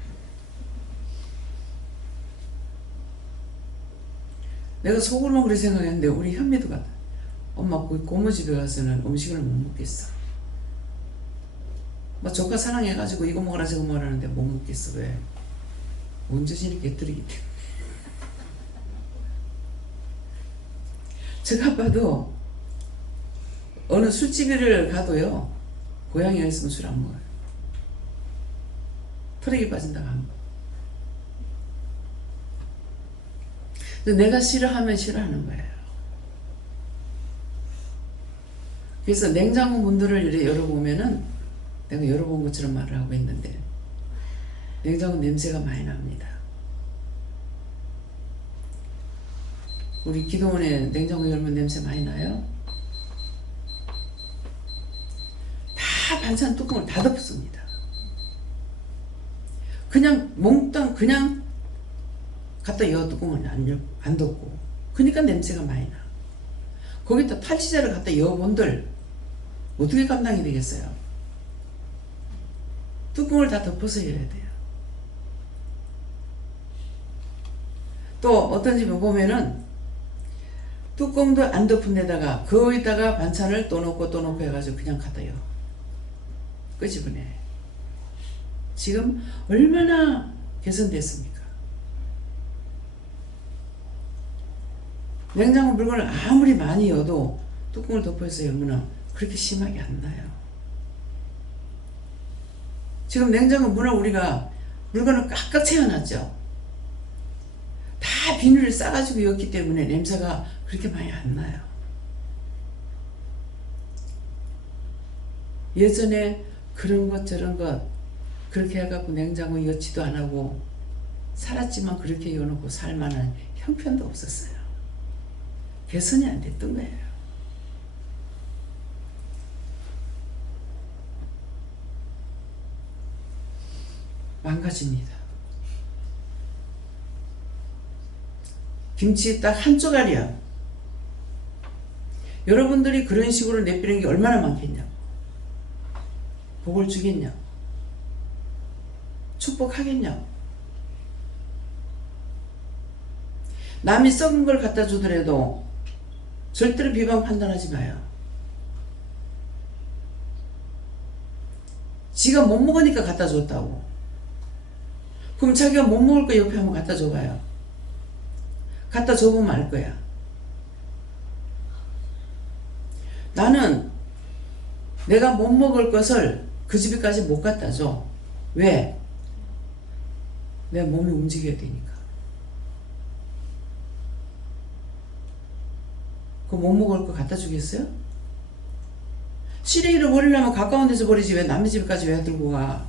내가 속으로만 그렇게 생각했는데 우리 현미도 같아. 엄마 그 고모 집에 가서는 음식을 못 먹겠어. 막 조카 사랑해가지고 이거 먹어라 저거 먹으라 하는데 못 먹겠어. 왜? 온전히 개털이기 때문에. 저 아빠도 어느 술집을 가도요 고양이가 있으면 술 안 먹어요. 털에게 빠진다고 하는 거. 내가 싫어하면 싫어하는 거예요. 그래서 냉장고 문들을 이렇게 열어보면은 내가 열어본 것처럼 말을 하고 있는데 냉장고 냄새가 많이 납니다. 우리 기도원에 냉장고 열면 냄새 많이 나요? 다 반찬 뚜껑을 다 덮습니다. 그냥 몽땅 그냥 갖다 여 뚜껑을 안 덮고, 그러니까 냄새가 많이 나. 거기다 탈취제를 갖다 여본들 어떻게 감당이 되겠어요? 뚜껑을 다 덮어서 여야 돼요. 또 어떤 집에 보면은 뚜껑도 안 덮은 데다가 거기다가 반찬을 또 넣고 해가지고 그냥 갖다 여 끄집어내. 지금 얼마나 개선됐습니까? 냉장고 물건을 아무리 많이 여도 뚜껑을 덮어서 열면 그렇게 심하게 안 나요. 지금 냉장고 문을 우리가 물건을 꽉꽉 채워놨죠. 다 비닐을 싸가지고 였기 때문에 냄새가 그렇게 많이 안 나요. 예전에 그런 것 저런 것 그렇게 해갖고 냉장고 여치도 안 하고 살았지만 그렇게 여놓고 살만한 형편도 없었어요. 개선이 안 됐던 거예요. 망가집니다. 김치 딱 한 쪼가리야. 여러분들이 그런 식으로 내빼는 게 얼마나 많겠냐고. 복을 주겠냐고. 축복하겠냐고. 남이 썩은 걸 갖다 주더라도 절대로 비방 판단하지 마요. 지가 못 먹으니까 갖다 줬다고. 그럼 자기가 못 먹을 거 옆에 한번 갖다 줘봐요. 갖다 줘보면 알 거야. 나는 내가 못 먹을 것을 그 집에까지 못 갖다 줘. 왜? 내 몸이 움직여야 되니까. 그 못 먹을 거 갖다 주겠어요? 쓰레기를 버리려면 가까운 데서 버리지 왜 남의 집까지 왜 들고 가?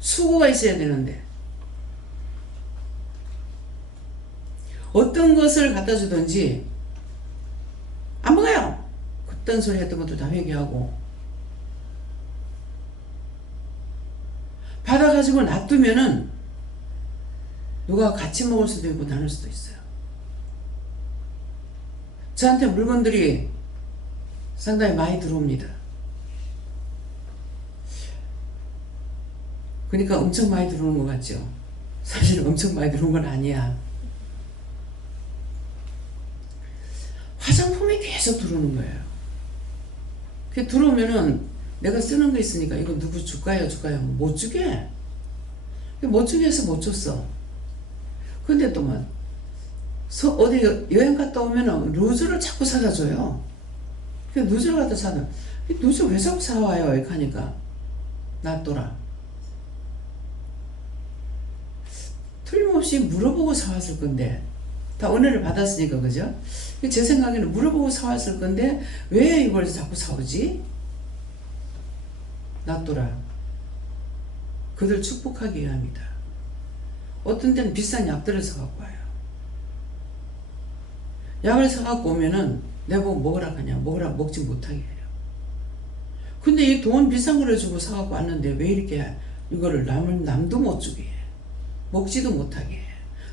수고가 있어야 되는데. 어떤 것을 갖다 주든지 안 먹어요. 그딴 소리 했던 것도 다 회개하고 받아가지고 놔두면은 누가 같이 먹을 수도 있고 나눌 수도 있어요. 저한테 물건들이 상당히 많이 들어옵니다. 그러니까 엄청 많이 들어오는 것 같죠? 사실 엄청 많이 들어온 건 아니야. 화장품이 계속 들어오는 거예요. 그 들어오면은 내가 쓰는 거 있으니까 이거 누구 줄까요? 못 주게. 못 주게 해서 못 줬어. 근데 또 막 어디 여행 갔다 오면은 루즈를 자꾸 사다 줘요. 루즈를 갖다 사다. 루즈 왜 자꾸 사와요? 이렇게 하니까 놔둬라. 틀림없이 물어보고 사왔을 건데 다 은혜를 받았으니까, 그죠? 제 생각에는 물어보고 사왔을 건데 왜 이걸 자꾸 사오지? 놔둬라. 그들 축복하기 위함이다. 어떤 때는 비싼 약들을 사갖고 와요. 약을 사갖고 오면은 내보고 먹으라 하냐, 먹으라 먹지 못하게 해요. 근데 이 돈 비싼 거를 주고 사갖고 왔는데 왜 이렇게 이거를 남도 못 주게 해. 먹지도 못하게 해.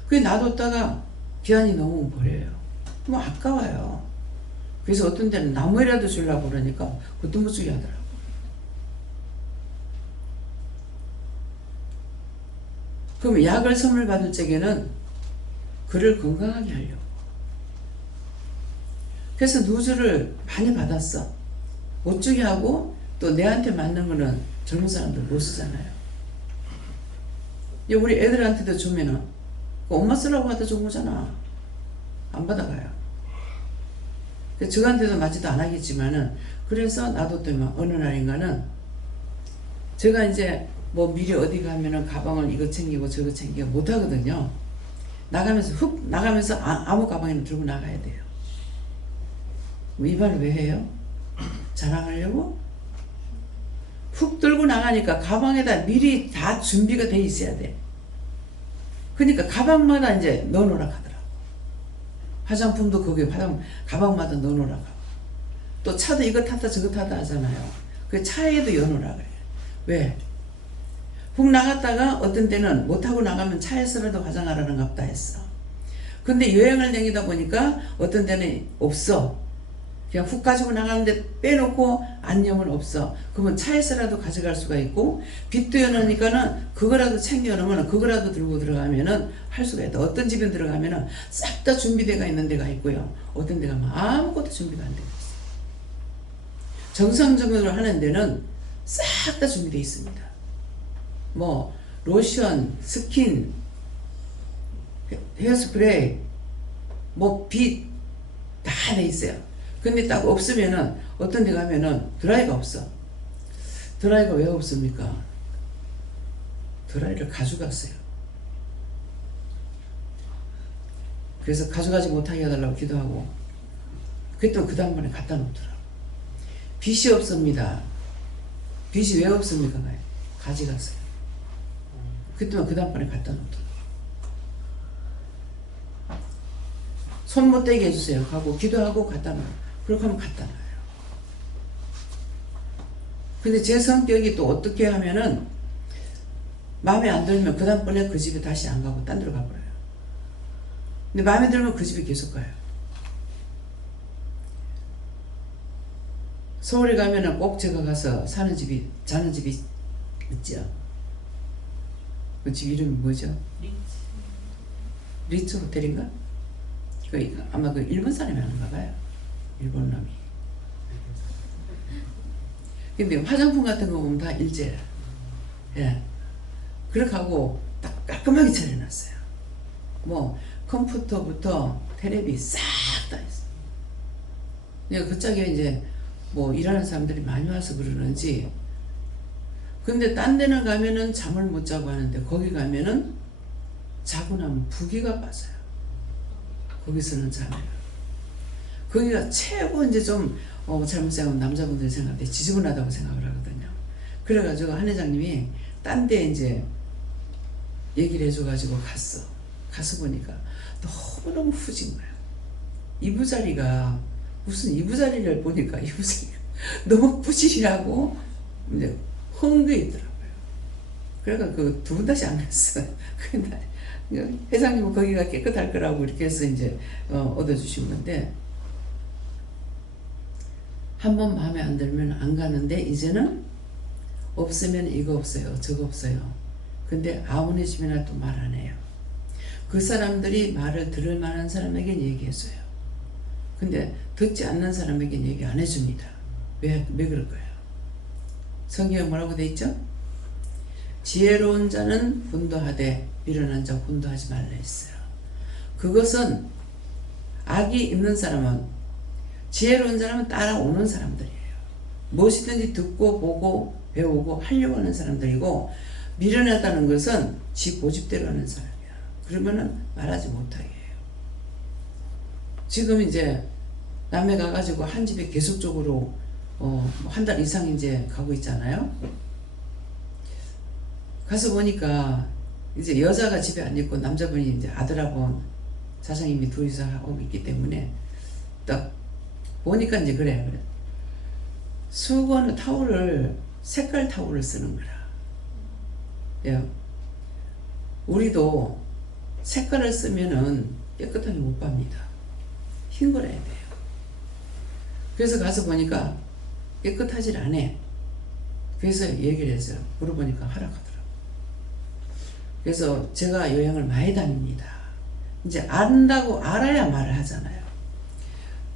그게 놔뒀다가 기한이 넘으면 버려요. 그럼 아까워요. 그래서 어떤 때는 나무에라도 주려고 그러니까 그것도 못 주게 하더라고. 그럼 약을 선물 받을 적에는 그를 건강하게 하려고. 그래서 누즈를 많이 받았어. 못 주게 하고 또 내한테 맞는 거는 젊은 사람들 못 쓰잖아요. 우리 애들한테도 주면은 엄마 쓰라고 갖다 준 거잖아. 안 받아가요. 저한테도 맞지도 안 하겠지만은 그래서 놔뒀더니 어느 날인가는 제가 이제 뭐 미리 어디 가면은 가방을 이거 챙기고 저거 챙기고 못 하거든요. 나가면서 아무 가방이나 들고 나가야 돼요. 이 말을 왜 해요? 자랑하려고? 훅 들고 나가니까 가방에다 미리 다 준비가 돼 있어야 돼. 그러니까 가방마다 이제 넣어놓으라 하더라고. 화장품도 거기에 가방마다 넣어놓으라 하고. 또 차도 이거 탔다 저거 탔다 하잖아요. 그 차에도 넣어놓으라 그래. 왜? 훅 나갔다가 어떤 때는 못하고 나가면 차에서라도 화장하라는 갑다 했어. 근데 여행을 다니다 보니까 어떤 때는 없어. 그냥 훅 가지고 나가는데 빼놓고 안녕은 없어. 그러면 차에서라도 가져갈 수가 있고, 빚도 여놓으니까는 그거라도 챙겨 놓으면 그거라도 들고 들어가면은 할 수가 있다. 어떤 집에 들어가면은 싹 다 준비되어 있는 데가 있고요. 어떤 데가 아무것도 준비가 안 되어 있어. 정상적으로 하는 데는 싹 다 준비되어 있습니다. 뭐 로션, 스킨, 헤어스프레이, 뭐 빗 다 돼 있어요. 근데 딱 없으면은 어떤 데 가면은 드라이가 없어. 드라이가 왜 없습니까? 드라이를 가져갔어요. 그래서 가져가지 못하게 해달라고 기도하고, 그랬더니 그 다음번에 갖다 놓더라고. 빗이 없습니다. 빗이 왜 없습니까? 가져갔어요. 그랬더니 그 다음번에 갖다 놓더라고. 손 못 대게 해주세요 하고 기도하고 갖다 놔요. 그렇게 하면 갖다 놔요. 근데 제 성격이 또 어떻게 하면은 마음에 안 들면 그 다음번에 그 집에 다시 안 가고 딴 데로 가버려요. 근데 마음에 들면 그 집에 계속 가요. 서울에 가면은 꼭 제가 가서 자는 집이 있죠. 그 집 이름이 뭐죠? 리츠 호텔인가? 아마 그 일본 사람이 하는가 봐요. 일본 놈이. 근데 화장품 같은 거 보면 다 일제야. 예. 그렇게 하고 딱 깔끔하게 차려놨어요. 뭐 컴퓨터부터 테레비 싹 다 있어. 내가 그 짝에 이제 뭐 일하는 사람들이 많이 와서 그러는지, 근데 딴 데는 가면은 잠을 못 자고 하는데 거기 가면은 자고 나면 부기가 빠져요. 거기서는 자면 거기가 최고 이제 좀 잘못 생각하면 남자분들이 생각할 때 지저분하다고 생각을 하거든요. 그래가지고 한 회장님이 딴 데 이제 얘기를 해줘가지고 가서 보니까 너무너무 후진 거예요. 이부자리가 무슨 이부자리를 보니까 이부자리가 너무 부실하고 이제 헝게 있더라고요. 그러니까 그 두 분 다시 안 갔어요. 회장님은 거기가 깨끗할 거라고 이렇게 해서 이제 얻어주신 건데, 한번 마음에 안 들면 안 가는데 이제는 없으면 이거 없어요 저거 없어요. 근데 아무네 집이나 또 말 안 해요. 그 사람들이 말을 들을 만한 사람에겐 얘기해줘요. 근데 듣지 않는 사람에겐 얘기 안 해줍니다. 왜 그럴까요? 성경에 뭐라고 돼 있죠? 지혜로운 자는 분도하되 미련한 자 분도하지 말라 했어요. 그것은 악이 있는 사람은, 지혜로운 사람은 따라오는 사람들이에요. 무엇이든지 듣고 보고 배우고 하려고 하는 사람들이고, 미련하다는 것은 지 고집대로 하는 사람이야. 그러면은 말하지 못하게 해요. 지금 이제 남해 가가지고 한 집에 계속적으로 한 달 이상 이제 가고 있잖아요. 가서 보니까 이제 여자가 집에 안 있고 남자분이 이제 아들하고 사장님이 둘이서 하고 있기 때문에 딱 보니까 이제 그래. 수건을 타올을 색깔 타올을 쓰는 거라. 예. 우리도 색깔을 쓰면은 깨끗하게 못 빱니다. 흰 걸 해야 돼요. 그래서 가서 보니까 깨끗하질 않아. 그래서 얘기를 했어요. 물어보니까 하라 하더라고. 그래서 제가 여행을 많이 다닙니다. 이제 안다고 알아야 말을 하잖아요.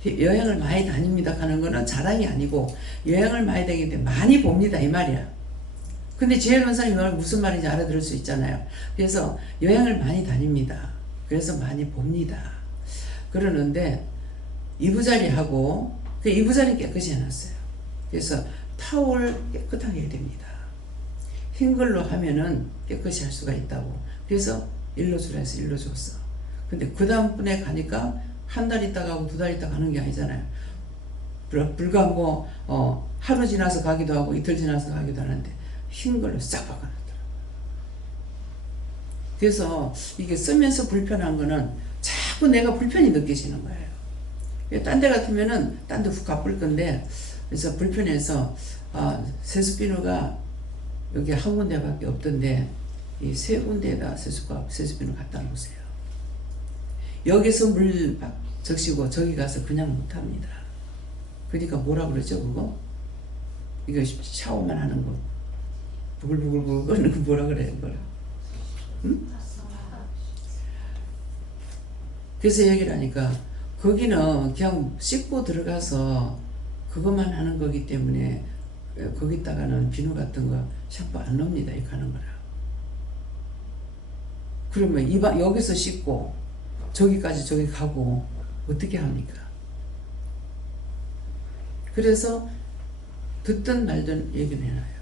여행을 많이 다닙니다 하는 거는 자랑이 아니고 여행을 많이 다니기 때문에 많이 봅니다 이 말이야. 근데 지혜로운 사람이 무슨 말인지 알아들을 수 있잖아요. 그래서 여행을 많이 다닙니다. 그래서 많이 봅니다. 그러는데 이부자리하고 그 이부자리 깨끗이 해놨어요. 그래서 타올 깨끗하게 해야 됩니다. 흰 걸로 하면은 깨끗이 할 수가 있다고. 그래서 일러주라 해서 일러줬어. 근데 그 다음번에 가니까 한 달 있다가 하고 두 달 있다가 가는 게 아니잖아요. 불과 뭐 하루 지나서 가기도 하고 이틀 지나서 가기도 하는데 흰 걸로 싹 바꿔놨더라고요. 그래서 이게 쓰면서 불편한 거는 자꾸 내가 불편이 느껴지는 거예요. 딴 데 같으면은 딴 데 훅 가볼 건데, 그래서 불편해서 세수비누가 여기 한 군데밖에 없던데 이 세 군데에다 세수비누 갖다 놓으세요. 여기서 물 적시고 저기 가서 그냥 못합니다. 그러니까 뭐라 그러죠 그거? 이거 샤워만 하는 거 부글부글 끓는 거 뭐라 그래요 그걸? 응? 그래서 얘기를 하니까 거기는 그냥 씻고 들어가서 그것만 하는 거기 때문에 거기다가는 비누 같은 거 샴푸 안 넣습니다. 이렇게 하는 거라. 그러면 여기서 씻고 저기까지 저기 가고 어떻게 합니까? 그래서 듣든 말든 얘기를 해놔요.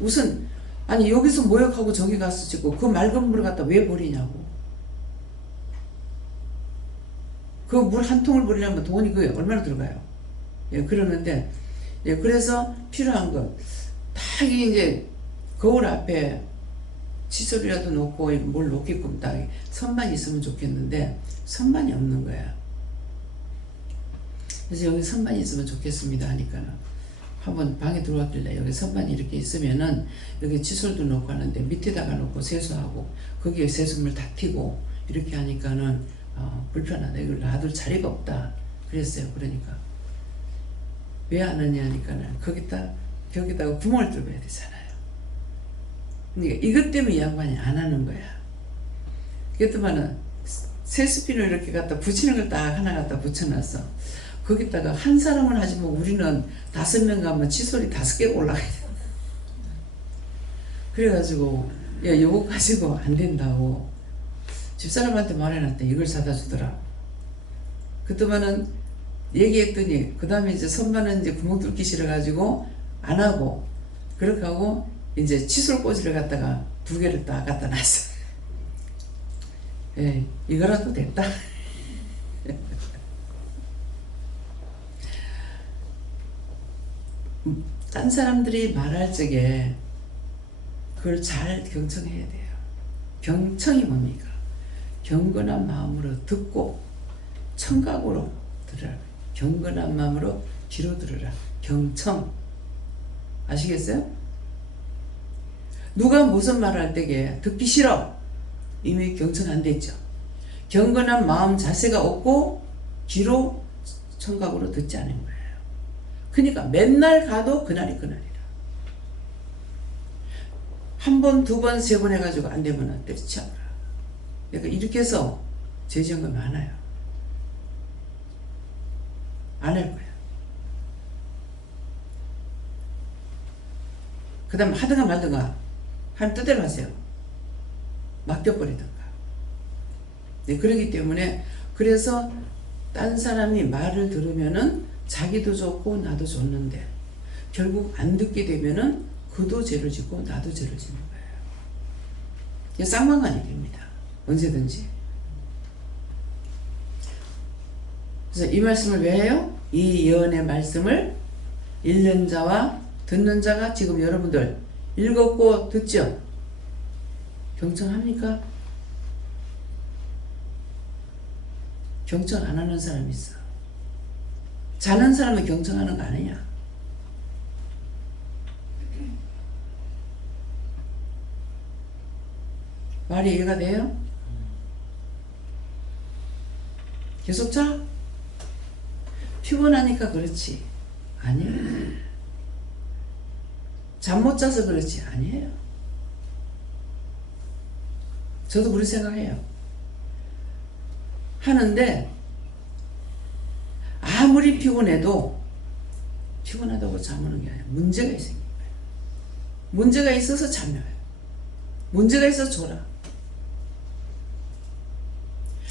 우선 아니 여기서 모욕하고 저기 가서 씻고 그 맑은 물을 갖다 왜 버리냐고. 그 물 한 통을 버리려면 돈이 그 얼마나 들어가요? 예, 그러는데 예, 그래서 필요한 것 딱 이제 거울 앞에 칫솔이라도 놓고 뭘 놓게끔 딱 선반이 있으면 좋겠는데 선반이 없는 거야. 그래서 여기 선반이 있으면 좋겠습니다 하니까 한번 방에 들어왔길래 여기 선반이 이렇게 있으면은 여기 칫솔도 놓고 하는데 밑에다가 놓고 세수하고 거기에 세수물 다 튀고 이렇게 하니까는 불편하다. 이걸 놔둘 자리가 없다. 그랬어요. 그러니까 왜 안 하냐 하니까는 거기다가 구멍을 뚫어야 되잖아요. 그러니까 이것 때문에 이 양반이 안 하는 거야. 그랬더만은 세수비누 이렇게 갖다 붙이는 걸 딱 하나 갖다 붙여놨어. 거기다가 한 사람은 하지만 우리는 5명 가면 칫솔이 5개가 올라가야 돼. 그래가지고 야 요거 가지고 안 된다고 집사람한테 말해놨더니 이걸 사다 주더라. 그때만은 얘기했더니 그 다음에 이제 선반은 이제 구멍 뚫기 싫어가지고 안 하고 그렇게 하고 이제 칫솔 꽂이를 갖다가 2개를 딱 갖다 놨어. 예, 이거라도 됐다. 딴 사람들이 말할 적에 그걸 잘 경청해야 돼요. 경청이 뭡니까? 경건한 마음으로 듣고 청각으로 들으라. 경건한 마음으로 귀로 들으라. 경청. 아시겠어요? 누가 무슨 말을 할 때에 듣기 싫어. 이미 경청 안 됐죠. 경건한 마음 자세가 없고 귀로 청각으로 듣지 않은 거예요. 그러니까 맨날 가도 그날이 그날이라. 한 번, 2번, 3번 해가지고 안 되면 때려치워라. 그러니까 이렇게 해서 죄 지은 거 많아요. 안 할 거야. 그 다음 하든가 말든가 한 뜻대로 하세요. 맡겨버리든가. 네, 그러기 때문에 그래서 딴 사람이 말을 들으면은 자기도 좋고 나도 좋는데 결국 안 듣게 되면은 그도 죄를 짓고 나도 죄를 짓는 거예요. 이게 쌍방간 얘기입니다. 언제든지. 그래서 이 말씀을 왜 해요? 이 예언의 말씀을 읽는 자와 듣는 자가 지금 여러분들 읽었고 듣죠? 경청합니까? 경청 안 하는 사람이 있어. 자는 사람은 경청하는 거 아니냐? 말이 이해가 돼요? 계속 자? 피곤하니까 그렇지. 아니에요. 잠 못 자서 그렇지. 아니에요. 저도 그렇게 생각해요. 하는데 아무리 피곤해도 피곤하다고 잠오는 게 아니라 문제가 있으니까. 문제가 있어서 잠이 와요. 문제가 있어서 졸아.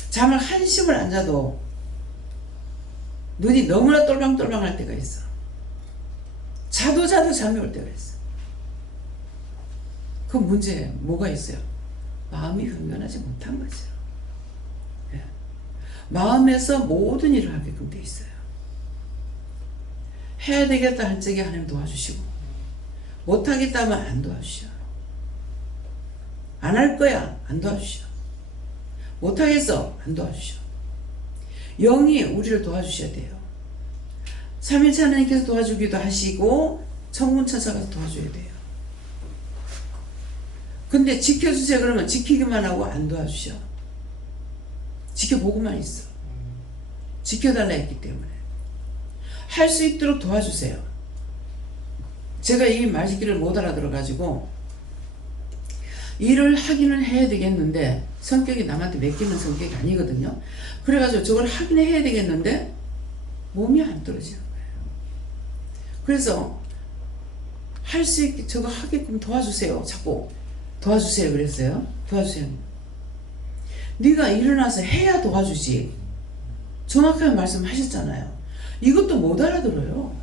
잠을 한숨을 안 자도 눈이 너무나 똘방똘방할 때가 있어. 자도 잠이 올 때가 있어. 그 문제에 뭐가 있어요? 마음이 현명하지 못한 거죠. 예. 마음에서 모든 일을 하게끔 돼 있어요. 해야 되겠다 할 적에 하나님 도와주시고 못하겠다면 안 도와주셔. 안 할 거야. 안 도와주셔. 못하겠어. 안 도와주셔. 영이 우리를 도와주셔야 돼요. 삼일체 하나님께서 도와주기도 하시고 천군천사가 도와줘야 돼요. 근데 지켜주세요 그러면 지키기만 하고 안 도와주셔. 지켜보고만 있어. 지켜달라 했기 때문에. 할 수 있도록 도와주세요. 제가 이 말씀기를 못 알아들어가지고 일을 하기는 해야 되겠는데 성격이 남한테 맡기는 성격이 아니거든요. 그래가지고 저걸 하긴 해야 되겠는데 몸이 안 떨어지는 거예요. 그래서 할 수 있게 저거 하게끔 도와주세요. 자꾸 도와주세요 그랬어요. 도와주세요. 네가 일어나서 해야 도와주지. 정확하게 말씀하셨잖아요. 이것도 못 알아들어요.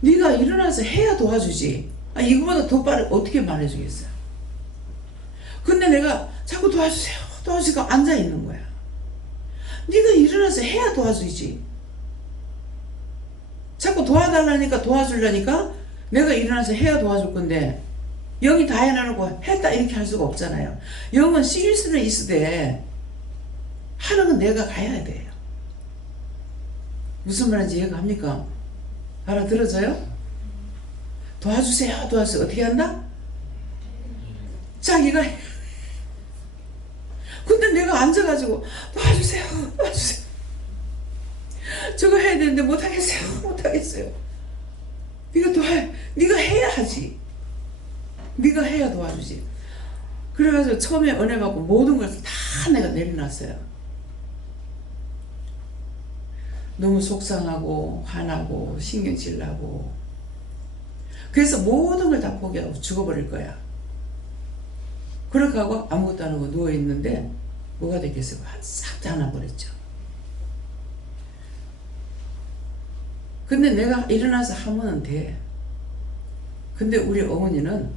네가 일어나서 해야 도와주지. 이거보다 더 빠르게 어떻게 말해주겠어요. 근데 내가 자꾸 도와주세요 도와주니까 앉아있는 거야. 네가 일어나서 해야 도와주지. 자꾸 도와달라니까 도와주려니까 내가 일어나서 해야 도와줄 건데 영이 다 해놔놓고 했다 이렇게 할 수가 없잖아요. 영은 시킬 수는 있으되 하는 건 내가 가야 돼요. 무슨 말인지 이해가 갑니까? 알아들어져요? 도와주세요 도와주세요 어떻게 한다? 자기가 근데 내가 앉아가지고 도와주세요 도와주세요 저거 해야 되는데 못하겠어요 못하겠어요. 네가 해야 하지. 네가 해야 도와주지. 그래가지고 처음에 은혜 받고 모든 걸 다 내가 내려놨어요. 너무 속상하고 화나고 신경질 나고 그래서 모든 걸 다 포기하고 죽어버릴 거야. 그렇게 하고 아무것도 안 하고 누워있는데 뭐가 됐겠어요? 싹 다 나버렸죠. 근데 내가 일어나서 하면 돼. 근데 우리 어머니는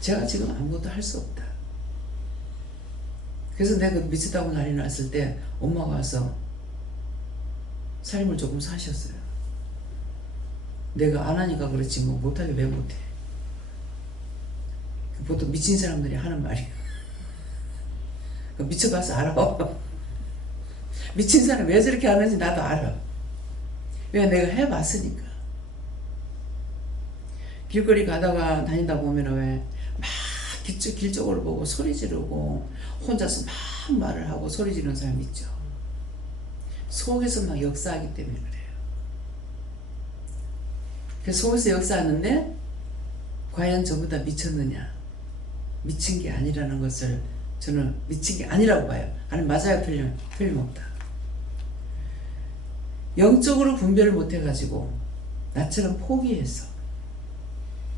제가 지금 아무것도 할 수 없다. 그래서 내가 미치다고 난리 났을 때 엄마가 와서 삶을 조금 사셨어요. 내가 안 하니까 그렇지 뭐 못하게 왜 못해. 보통 미친 사람들이 하는 말이야. 미쳐봐서 알아. 미친 사람 왜 저렇게 하는지 나도 알아. 왜 내가 해봤으니까. 길거리 가다가 다니다 보면 왜 막 길 쪽으로 보고 소리 지르고 혼자서 막 말을 하고 소리 지르는 사람 있죠. 속에서 막 역사하기 때문에 그래요. 그래서 속에서 역사하는데 과연 전부 다 미쳤느냐? 미친 게 아니라는 것을 저는 미친 게 아니라고 봐요. 아니 맞아요 틀림없다. 영적으로 분별을 못해가지고 나처럼 포기했어.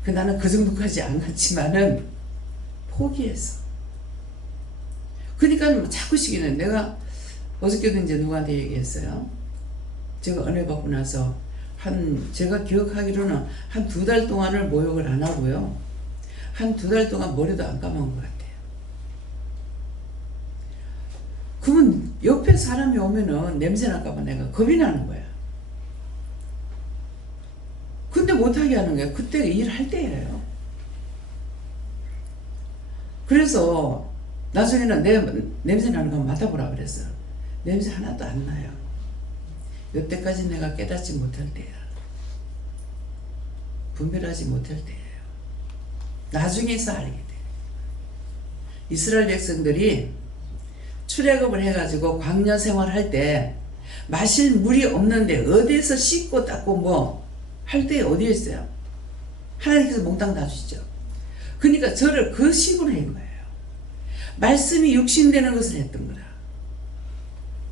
나는 그 정도까지 안 갔지만은 포기했어. 그러니까 자꾸 시기는 내가 어저께도 이제 누구한테 얘기했어요. 제가 은혜 받고 나서 제가 기억하기로는 한 2달 동안을 모욕을 안 하고요. 한 2달 동안 머리도 안 감은 것 같아요. 그러면 옆에 사람이 오면은 냄새 날까봐 내가 겁이 나는 거야. 근데 못하게 하는 거야. 그때 일할 때예요. 그래서 나중에는 내 냄새 나는 거 맡아보라 그랬어. 냄새 하나도 안 나요. 여태까지 내가 깨닫지 못할 때야. 분별하지 못할 때예요. 나중에서 알게 돼. 이스라엘 백성들이 출애굽을 해가지고 광야 생활할 때 마실 물이 없는데 어디에서 씻고 닦고 뭐 할 때 어디에 있어요? 하나님께서 몽땅 다 주시죠. 그러니까 저를 그 식으로 한 거예요. 말씀이 육신되는 것을 했던 거라.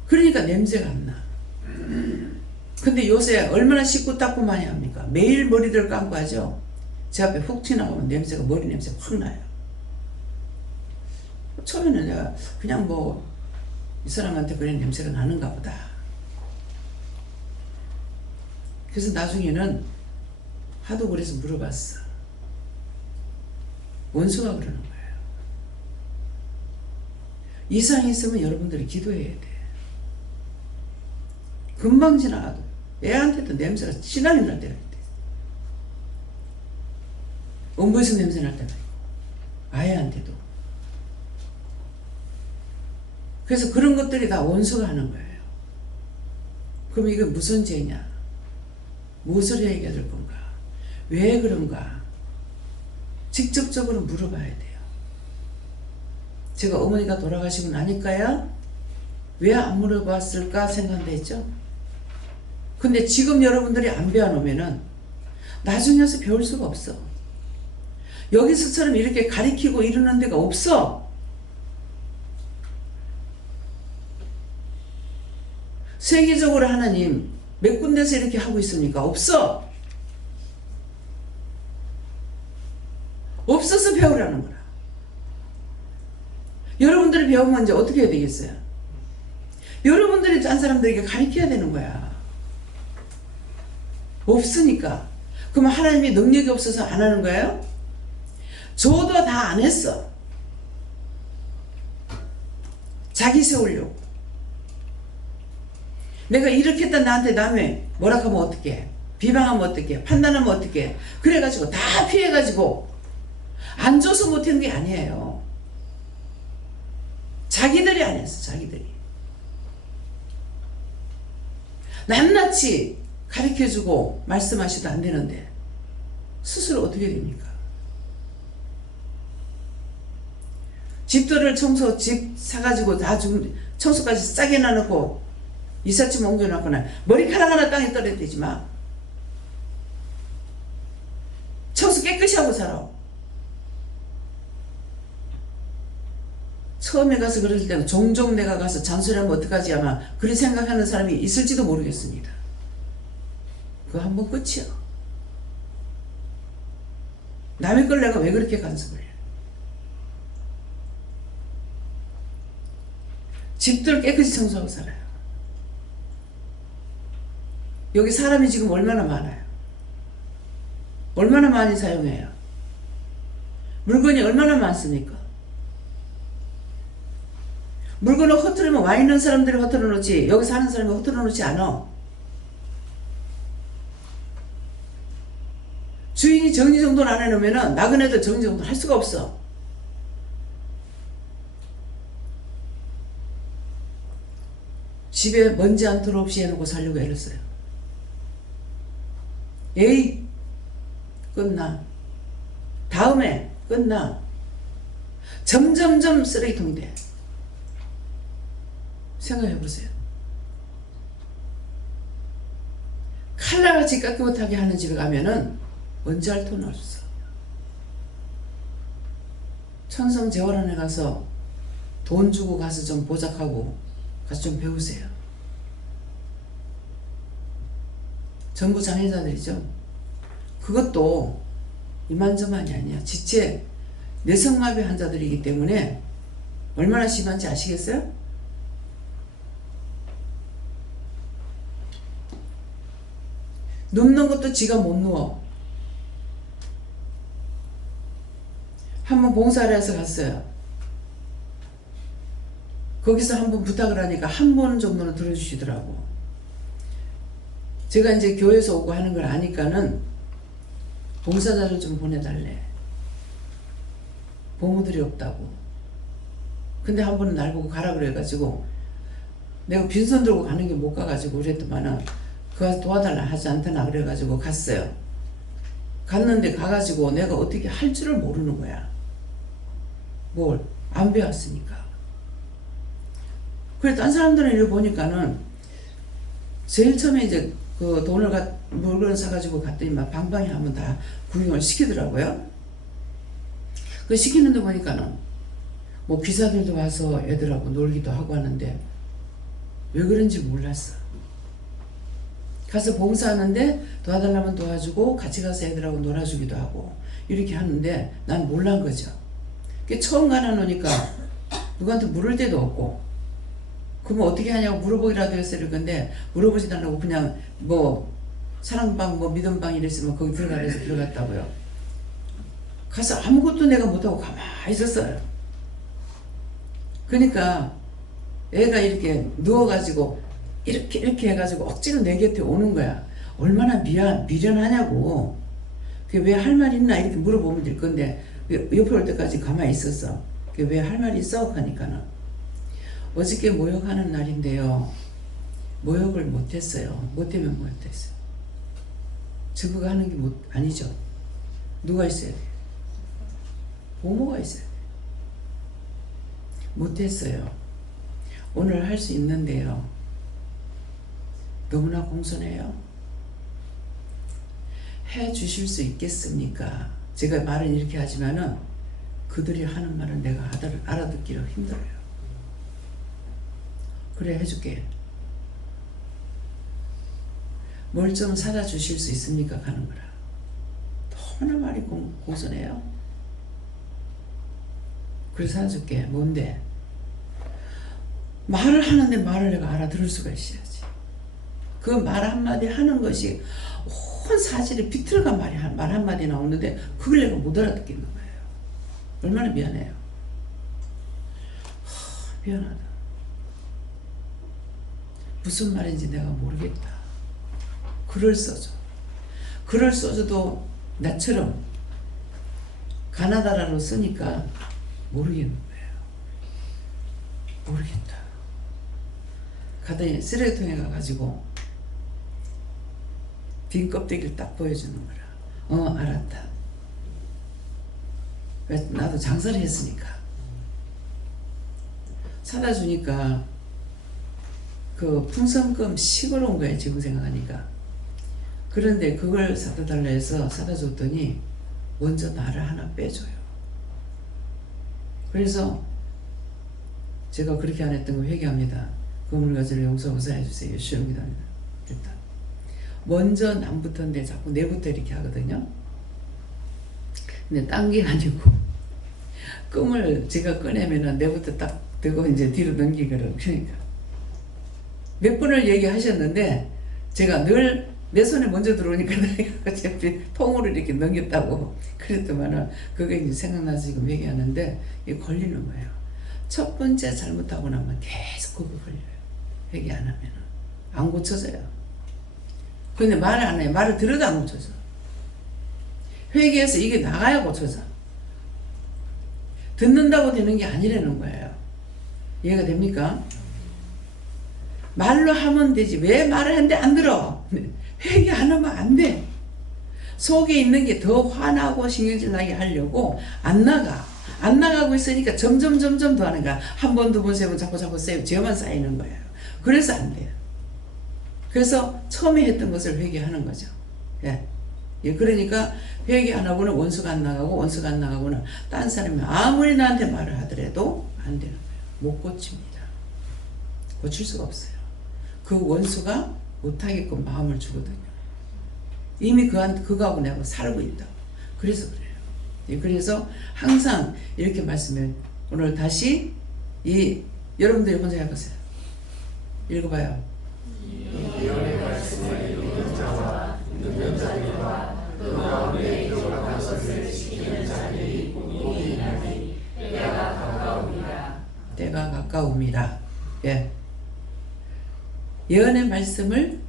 그러니까 냄새가 안 나. 근데 요새 얼마나 씻고 닦고 많이 합니까? 매일 머리를 감고 하죠. 제 앞에 훅 지나가면 냄새가 머리 냄새 확 나요. 처음에는 내가 그냥 뭐 이 사람한테 그런 냄새가 나는가 보다. 그래서 나중에는 하도 그래서 물어봤어. 원수가 그러는 거예요. 이상이 있으면 여러분들이 기도해야 돼. 금방 지나가도 애한테도 냄새가 진하게 날 때가 있대. 음부에서 냄새 날 때가 있고 아이한테도. 그래서 그런 것들이 다 원수가 하는 거예요. 그럼 이거 무슨 죄냐? 무엇을 얘기해야 될 건가? 왜 그런가? 직접적으로 물어봐야 돼요. 제가 어머니가 돌아가시고 나니까야 왜 안 물어봤을까 생각도 했죠. 근데 지금 여러분들이 안 배워놓으면은 나중에 와서 배울 수가 없어. 여기서처럼 이렇게 가리키고 이러는 데가 없어. 세계적으로 하나님 몇 군데서 이렇게 하고 있습니까? 없어. 없어서 배우라는 거라. 여러분들이 배우면 이제 어떻게 해야 되겠어요? 여러분들이 딴 사람들에게 가르쳐야 되는 거야. 없으니까. 그러면 하나님이 능력이 없어서 안 하는 거예요? 저도 다 안 했어. 자기 세우려고. 내가 이렇게 했다 나한테 남의 뭐라 하면 어떡해. 비방하면 어떡해. 판단하면 어떡해. 그래가지고 다 피해가지고 안 줘서 못한 게 아니에요. 자기들이 안 했어. 자기들이. 낱낱이 가르쳐주고 말씀하셔도 안 되는데 스스로 어떻게 됩니까? 집들을 집 사가지고 다 청소까지 싸게 놔놓고 이삿짐 옮겨놨거나 머리카락 하나 땅에 떨어뜨리지 마. 청소 깨끗이 하고 살아. 처음에 가서 그럴 때는 종종 내가 가서 잔소리하면 어떡하지 아마 그런 생각하는 사람이 있을지도 모르겠습니다. 그거 한번 끝이야. 남의 걸 내가 왜 그렇게 간섭을 해. 집들 깨끗이 청소하고 살아요. 여기 사람이 지금 얼마나 많아요. 얼마나 많이 사용해요. 물건이 얼마나 많습니까? 물건을 허투르면 와 있는 사람들이 허투루 놓지 여기 사는 사람이 허투루 놓지 않아. 주인이 정리정돈 안 해놓으면 나그네들 정리정돈 할 수가 없어. 집에 먼지 한 톨 없이 해놓고 살려고 애를 써요. 에이 끝나. 다음에 끝나. 점점점 쓰레기통이 돼. 생각해보세요. 칼날같이 깎지 못하게 하는 집에 가면은 먼지 할 톤 없어. 천성재활원에 가서 돈 주고 가서 좀 보작하고 가서 좀 배우세요. 전부 장애자들이죠. 그것도 이만저만이 아니야. 지체 뇌성마비 환자들이기 때문에 얼마나 심한지 아시겠어요? 눕는 것도 지가 못 누워. 한번 봉사를 해서 갔어요. 거기서 한번 부탁을 하니까 한 번 정도는 들어주시더라고. 제가 이제 교회에서 오고 하는 걸 아니까는 봉사자를 좀 보내달래. 보모들이 없다고. 근데 한 번은 날 보고 가라 그래가지고 내가 빈손 들고 가는 게 못 가가지고 그랬더만은 그가 도와달라 하지 않더나 그래가지고 갔어요. 갔는데 가가지고 내가 어떻게 할 줄을 모르는 거야. 뭘 안 배웠으니까. 그래 딴 사람들은 이렇게 보니까는 제일 처음에 이제 그 물건을 사가지고 갔더니 막 방방이 한번 다 구경을 시키더라고요. 그 시키는데 보니까는 뭐 기사들도 와서 애들하고 놀기도 하고 하는데 왜 그런지 몰랐어. 가서 봉사하는데 도와달라면 도와주고 같이 가서 애들하고 놀아주기도 하고 이렇게 하는데 난 몰란 거죠. 처음 가놔놓으니까 누구한테 물을 데도 없고 그러면 어떻게 하냐고 물어보기라도 했을 건데 물어보지 않고 그냥 뭐 사랑방 뭐 믿음방 이랬으면 거기 들어가라 해서 들어갔다고요. 가서 아무것도 내가 못하고 가만히 있었어요. 그러니까 애가 이렇게 누워가지고 이렇게 해가지고 억지로 내 곁에 오는 거야. 얼마나 미련하냐고. 왜 할 말 있나 이렇게 물어보면 될 건데 옆에 올 때까지 가만히 있었어. 왜 할 말이 있어? 하니까는 어저께 모욕하는 날인데요. 모욕을 못했어요. 뭐 때문에 못했어요? 저거가 하는 게 아니죠. 누가 있어야 돼? 부모가 있어야 돼. 못했어요. 오늘 할 수 있는데요. 너무나 공손해요. 해 주실 수 있겠습니까? 제가 말은 이렇게 하지만은 그들이 하는 말은 내가 알아듣기가 힘들어요. 그래 해줄게. 뭘 좀 사다 주실 수 있습니까? 가는 거라. 너무나 말이 공손해요. 그래 사줄게. 뭔데? 말을 하는데 말을 내가 알아들을 수가 있어야지. 그 말 한마디 하는 것이 온 사실이 비틀어간 말 한마디 나오는데 그걸 내가 못 알아듣겠는 거예요. 얼마나 미안해요. 미안하다. 무슨 말인지 내가 모르겠다. 글을 써줘. 글을 써줘도 나처럼 가나다라로 쓰니까 모르겠는 거예요. 모르겠다. 가더니 쓰레기통에 가가지고 빈 껍데기를 딱 보여주는 거라. 알았다. 나도 장사를 했으니까. 사다 주니까 그 풍선껌 시끄러운 거예요. 지금 생각하니까. 그런데 그걸 사다 달라 해서 사다 줬더니 먼저 나를 하나 빼줘요. 그래서 제가 그렇게 안 했던 거 회개합니다. 그물과 저를 용서하고 사해주세요. 시험이다. 됐다. 먼저 남부터인데 자꾸 내부터 이렇게 하거든요. 근데 딴 게 아니고 껌을 제가 꺼내면은 내부터 딱 들고 이제 뒤로 넘기거든. 그러니까 몇 번을 얘기하셨는데 제가 늘 내 손에 먼저 들어오니까 내가 어차피 통으로 이렇게 넘겼다고 그랬더만은 그게 이제 생각나서 지금 얘기하는데 이게 걸리는 거예요. 첫 번째 잘못하고 나면 계속 그거 걸려요. 회개 안 하면은 안 고쳐져요. 근데 말을 안 해요. 말을 들어도 안 고쳐져. 회개해서 이게 나가야 고쳐져. 듣는다고 되는 게 아니라는 거예요. 이해가 됩니까? 말로 하면 되지. 왜 말을 하는데 안 들어? 회개 안 하면 안 돼. 속에 있는 게 더 화나고 신경질 나게 하려고 안 나가. 안 나가고 있으니까 점점 더 하는 거야. 한 번, 두 번, 세 번 자꾸 죄만 쌓이는 거예요. 그래서 안 돼요. 그래서 처음에 했던 것을 회개하는 거죠. 예. 그러니까 회개 안 하고는 원수가 안 나가고 원수가 안 나가고는 딴 사람이 아무리 나한테 말을 하더라도 안 되는 거예요. 못 고칩니다. 고칠 수가 없어요. 그 원수가 못하게끔 마음을 주거든요. 이미 그거하고 내가 살고 있다고. 그래서 그래요. 예, 그래서 항상 이렇게 말씀해. 오늘 다시 여러분들이 혼자 해보세요. 읽어봐요. 예언의 말씀을 읽는 자와 듣는 자들과 그 가운데 기록한 것을 지키는 자들이 복이 있나니 때가 가까움이라. 때가 가까움이라. 예. 예언의 말씀을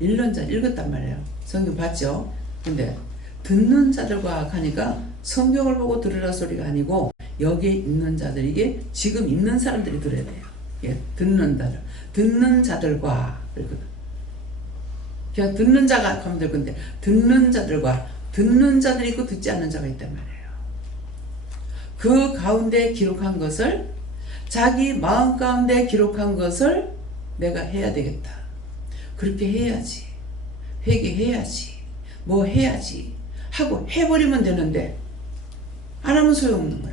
읽는 자 읽었단 말이에요. 성경 봤죠? 근데 듣는 자들과 하니까 성경을 보고 들으라 소리가 아니고 여기에 있는 자들에게 지금 있는 사람들이 들어야 돼요. 예, 듣는 자들과 그러거든. 그냥 듣는 자가 하면 될 건데 듣는 자들과 듣는 자들이 있고 듣지 않는 자가 있단 말이에요. 그 가운데 기록한 것을 자기 마음 가운데 기록한 것을 내가 해야 되겠다. 그렇게 해야지. 회개해야지. 뭐 해야지. 하고 해버리면 되는데 안 하면 소용없는 거야.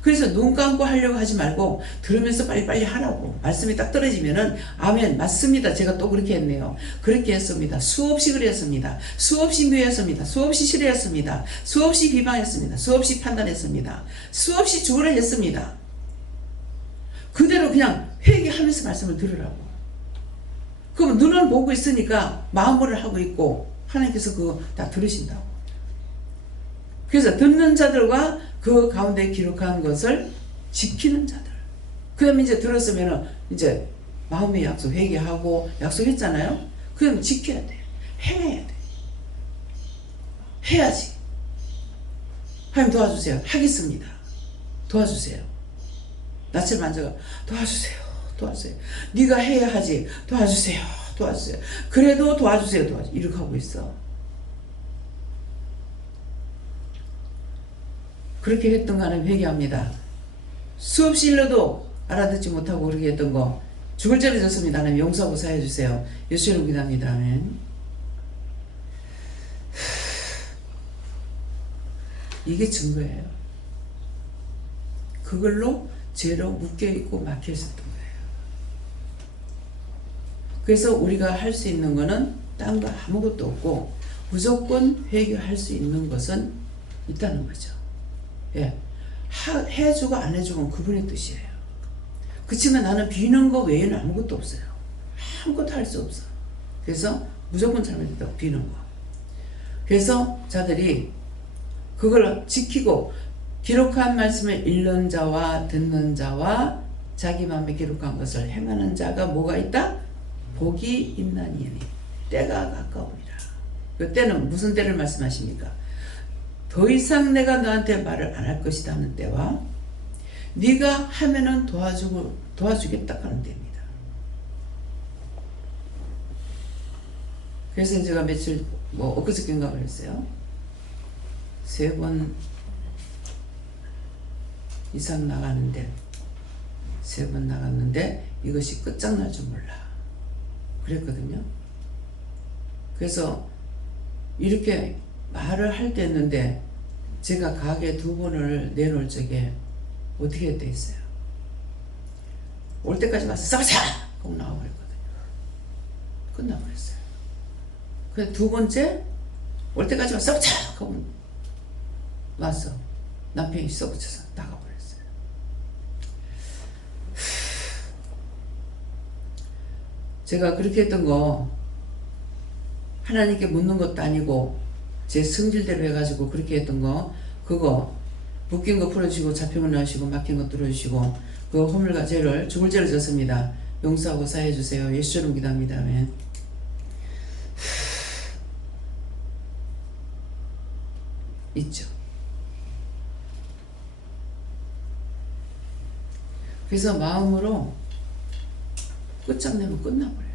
그래서 눈 감고 하려고 하지 말고 들으면서 빨리빨리 하라고. 말씀이 딱 떨어지면은 아멘 맞습니다. 제가 또 그렇게 했네요. 그렇게 했습니다. 수없이 그랬습니다. 수없이 묘했습니다. 수없이 싫어했습니다. 수없이 비방했습니다. 수없이 판단했습니다. 수없이 죽으려 했습니다. 그대로 그냥 회개하면서 말씀을 들으라고. 그럼 눈을 보고 있으니까 마음을 하고 있고 하나님께서 그거 다 들으신다고. 그래서 듣는 자들과 그 가운데 기록한 것을 지키는 자들. 그 다음에 이제 들었으면은 이제 마음의 약속 회개하고 약속했잖아요. 그럼 지켜야 돼. 행해야 돼. 해야지. 하나님 도와주세요. 하겠습니다. 도와주세요. 낯을 만져가 도와주세요. 도와주세요. 네가 해야 하지. 도와주세요. 도와주세요. 그래도 도와주세요. 도와주세요. 이렇게 하고 있어. 그렇게 했던 거 하나님 회개합니다. 수없이 일러도 알아듣지 못하고 그렇게 했던 거 죽을 죄를 졌습니다. 하나님 용서하고 사해 주세요. 예수 이름 기도합니다. 아멘. 이게 증거예요. 그걸로 죄로 묶여있고 막혀있었던 거예요. 그래서 우리가 할 수 있는 거는 딴 거 아무것도 없고 무조건 회개할 수 있는 것은 있다는 거죠. 예. 해주고 안 해주고 그분의 뜻이에요. 그렇지만 나는 비는 거 외에는 아무것도 없어요. 아무것도 할 수 없어. 그래서 무조건 잘못했다고 비는 거. 그래서 자들이 그걸 지키고 기록한 말씀을 읽는 자와 듣는 자와 자기 마음에 기록한 것을 행하는 자가 뭐가 있다? 복이 있나니 때가 가까우니라. 그 때는 무슨 때를 말씀하십니까? 더 이상 내가 너한테 말을 안 할 것이다 하는 때와 네가 하면은 도와주겠다 하는 때입니다. 그래서 제가 며칠 엊그저께인가 그랬어요. 3번 이상 나가는데 3번 나갔는데 이것이 끝장날 줄 몰라 그랬거든요. 그래서 이렇게 말을 할 때 했는데 제가 가게 2번을 내놓을 적에 어떻게 돼 있어요? 올 때까지 와서 싸우자! 하고 나와버렸거든요. 끝나버렸어요. 그래서 2번째 올 때까지 와서 싸우자! 하고 와서 남편이 썩어쳐서 나가버렸어요. 제가 그렇게 했던 거 하나님께 묻는 것도 아니고 제 성질대로 해가지고 그렇게 했던 거 그거 묶인 거 풀어주시고 잡힌 거 넣으시고 막힌 거 뚫어주시고 그 허물과 죄를 죽을 죄를 졌습니다. 용서하고 사해주세요. 예수 이름 기도합니다. 아멘. 있죠. 그래서 마음으로 끝장내면 끝나버려요.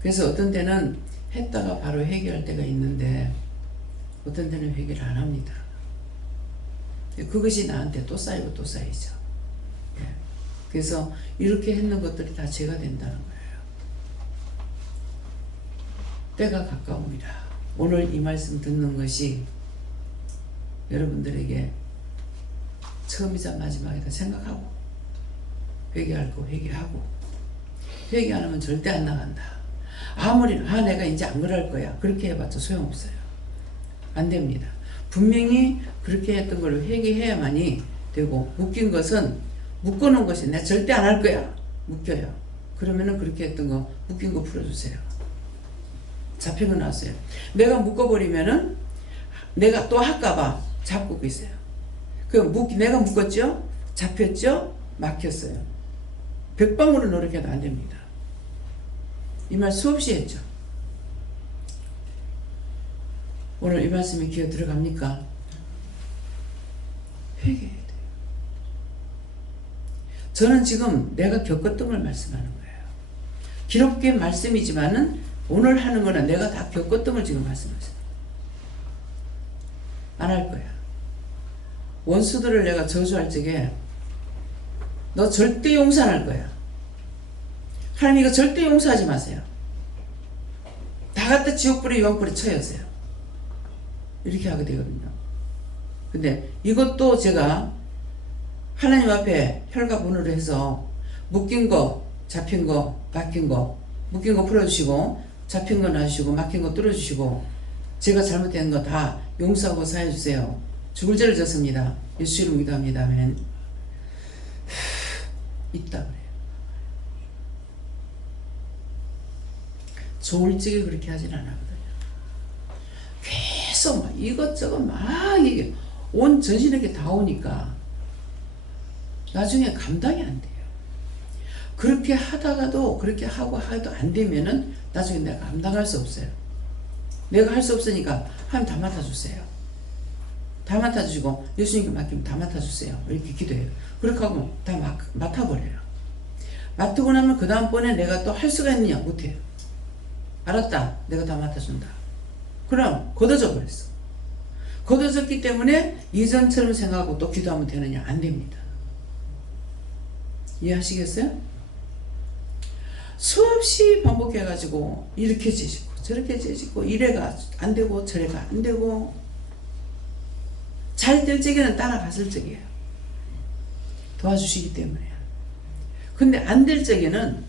그래서 어떤 때는 했다가 바로 회개할 때가 있는데 어떤 때는 회개를 안 합니다. 그것이 나한테 또 쌓이고 또 쌓이죠. 그래서 이렇게 했는 것들이 다 죄가 된다는 거예요. 때가 가까웁니다. 오늘 이 말씀 듣는 것이 여러분들에게 처음이자 마지막이다 생각하고 회개할 거 회개하고 회개 안 하면 절대 안 나간다. 아무리 내가 이제 안 그럴 거야 그렇게 해봤자 소용없어요. 안 됩니다. 분명히 그렇게 했던 걸 회개해야만이 되고 묶인 것은 묶어놓은 것이 내가 절대 안 할 거야 묶여요. 그러면은 그렇게 했던 거 묶인 거 풀어주세요. 잡힌 거 나왔어요. 내가 묶어버리면은 내가 또 할까봐 잡고 있어요. 내가 묶었죠? 잡혔죠? 막혔어요. 백방으로 노력해도 안 됩니다. 이 말 수없이 했죠. 오늘 이 말씀이 귀에 들어갑니까? 회개해야 돼요. 저는 지금 내가 겪었던 걸 말씀하는 거예요. 기록된 말씀이지만은 오늘 하는 거는 내가 다 겪었던 걸 지금 말씀하세요. 안 할 거야. 원수들을 내가 저주할 적에 너 절대 용서 안 할 거야. 하나님 이거 절대 용서하지 마세요. 다 갖다 지옥불에 유황불에 쳐야세요. 이렇게 하게 되거든요. 근데 이것도 제가 하나님 앞에 혈가분으로 해서 묶인 거, 잡힌 거, 막힌 거, 묶인 거 풀어주시고 잡힌 거 놔주시고 막힌 거 뚫어주시고 제가 잘못된 거 다 용서하고 사해주세요. 죽을 죄를 졌습니다. 예수 이름 기도합니다. 아멘. 있다 그래요. 좋을 적에 그렇게 하진 않았거든요. 계속 막 이것저것 막 이게 온 전신에게 다 오니까 나중에 감당이 안 돼요. 그렇게 하다가도 그렇게 하고 해도 안 되면은 나중에 내가 감당할 수 없어요. 내가 할 수 없으니까 하나님 다 맡아주세요. 다 맡아주시고 예수님께 맡기면 다 맡아주세요. 이렇게 기도해요. 그렇게 하고 다 맡아버려요. 맡고 나면 그 다음번에 내가 또 할 수가 있느냐? 못해요. 알았다. 내가 다 맡아준다. 그럼 걷어져 버렸어. 걷어졌기 때문에 이전처럼 생각하고 또 기도하면 되느냐? 안 됩니다. 이해하시겠어요? 수없이 반복해가지고 이렇게 째지고 저렇게 째지고 이래가 안 되고 저래가 안 되고 잘 될 적에는 따라갔을 적이에요. 도와주시기 때문에. 근데 안 될 적에는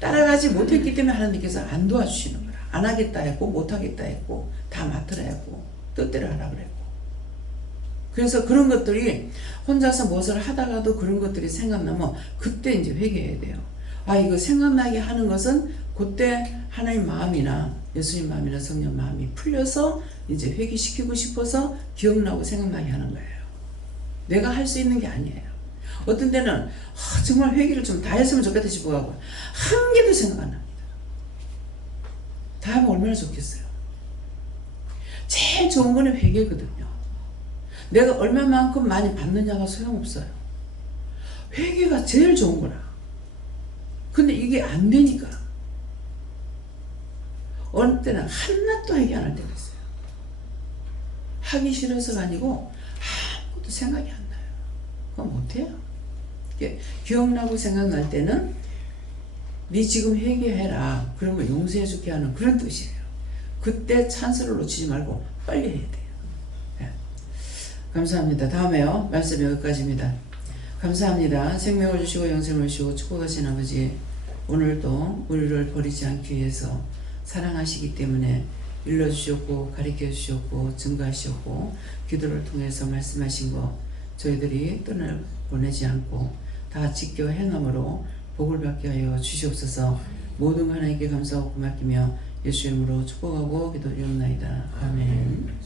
따라가지 못했기 때문에 하나님께서 안 도와주시는 거라. 안 하겠다 했고 못하겠다 했고 다 맡으라 했고 뜻대로 하라 그랬고. 그래서 그런 것들이 혼자서 무엇을 하다가도 그런 것들이 생각나면 그때 이제 회개해야 돼요. 아, 이거 생각나게 하는 것은 그때 하나님 마음이나 예수님 마음이나 성령 마음이 풀려서 이제 회개시키고 싶어서 기억나고 생각나게 하는 거예요. 내가 할 수 있는 게 아니에요. 어떤 때는 정말 회개를 좀 다 했으면 좋겠다 싶어가고 한 개도 생각 안 납니다. 다 하면 얼마나 좋겠어요. 제일 좋은 거는 회개거든요. 내가 얼마만큼 많이 받느냐가 소용없어요. 회개가 제일 좋은 거라. 근데 이게 안 되니까 어느 때는 한낱도 회개 안 할 때가 있어요. 하기 싫어서가 아니고 아무것도 생각이 안 나요. 그건 못해요. 기억나고 생각날 때는 네 지금 회개해라. 그러면 용서해 줄게 하는 그런 뜻이에요. 그때 찬스를 놓치지 말고 빨리 해야 돼요. 네. 감사합니다. 다음에요. 말씀 여기까지입니다. 감사합니다. 생명을 주시고 영생을 주시고 축복하신 아버지, 오늘도 우리를 버리지 않기 위해서 사랑하시기 때문에 일러주셨고 가르쳐 주셨고 증거하셨고 기도를 통해서 말씀하신 거 저희들이 떠나보내지 않고 다 지켜 행함으로 복을 받게 하여 주시옵소서. 모든 하나님께 감사하고 맡기며 예수 이름으로 축복하고 기도드리옵나이다. 아멘.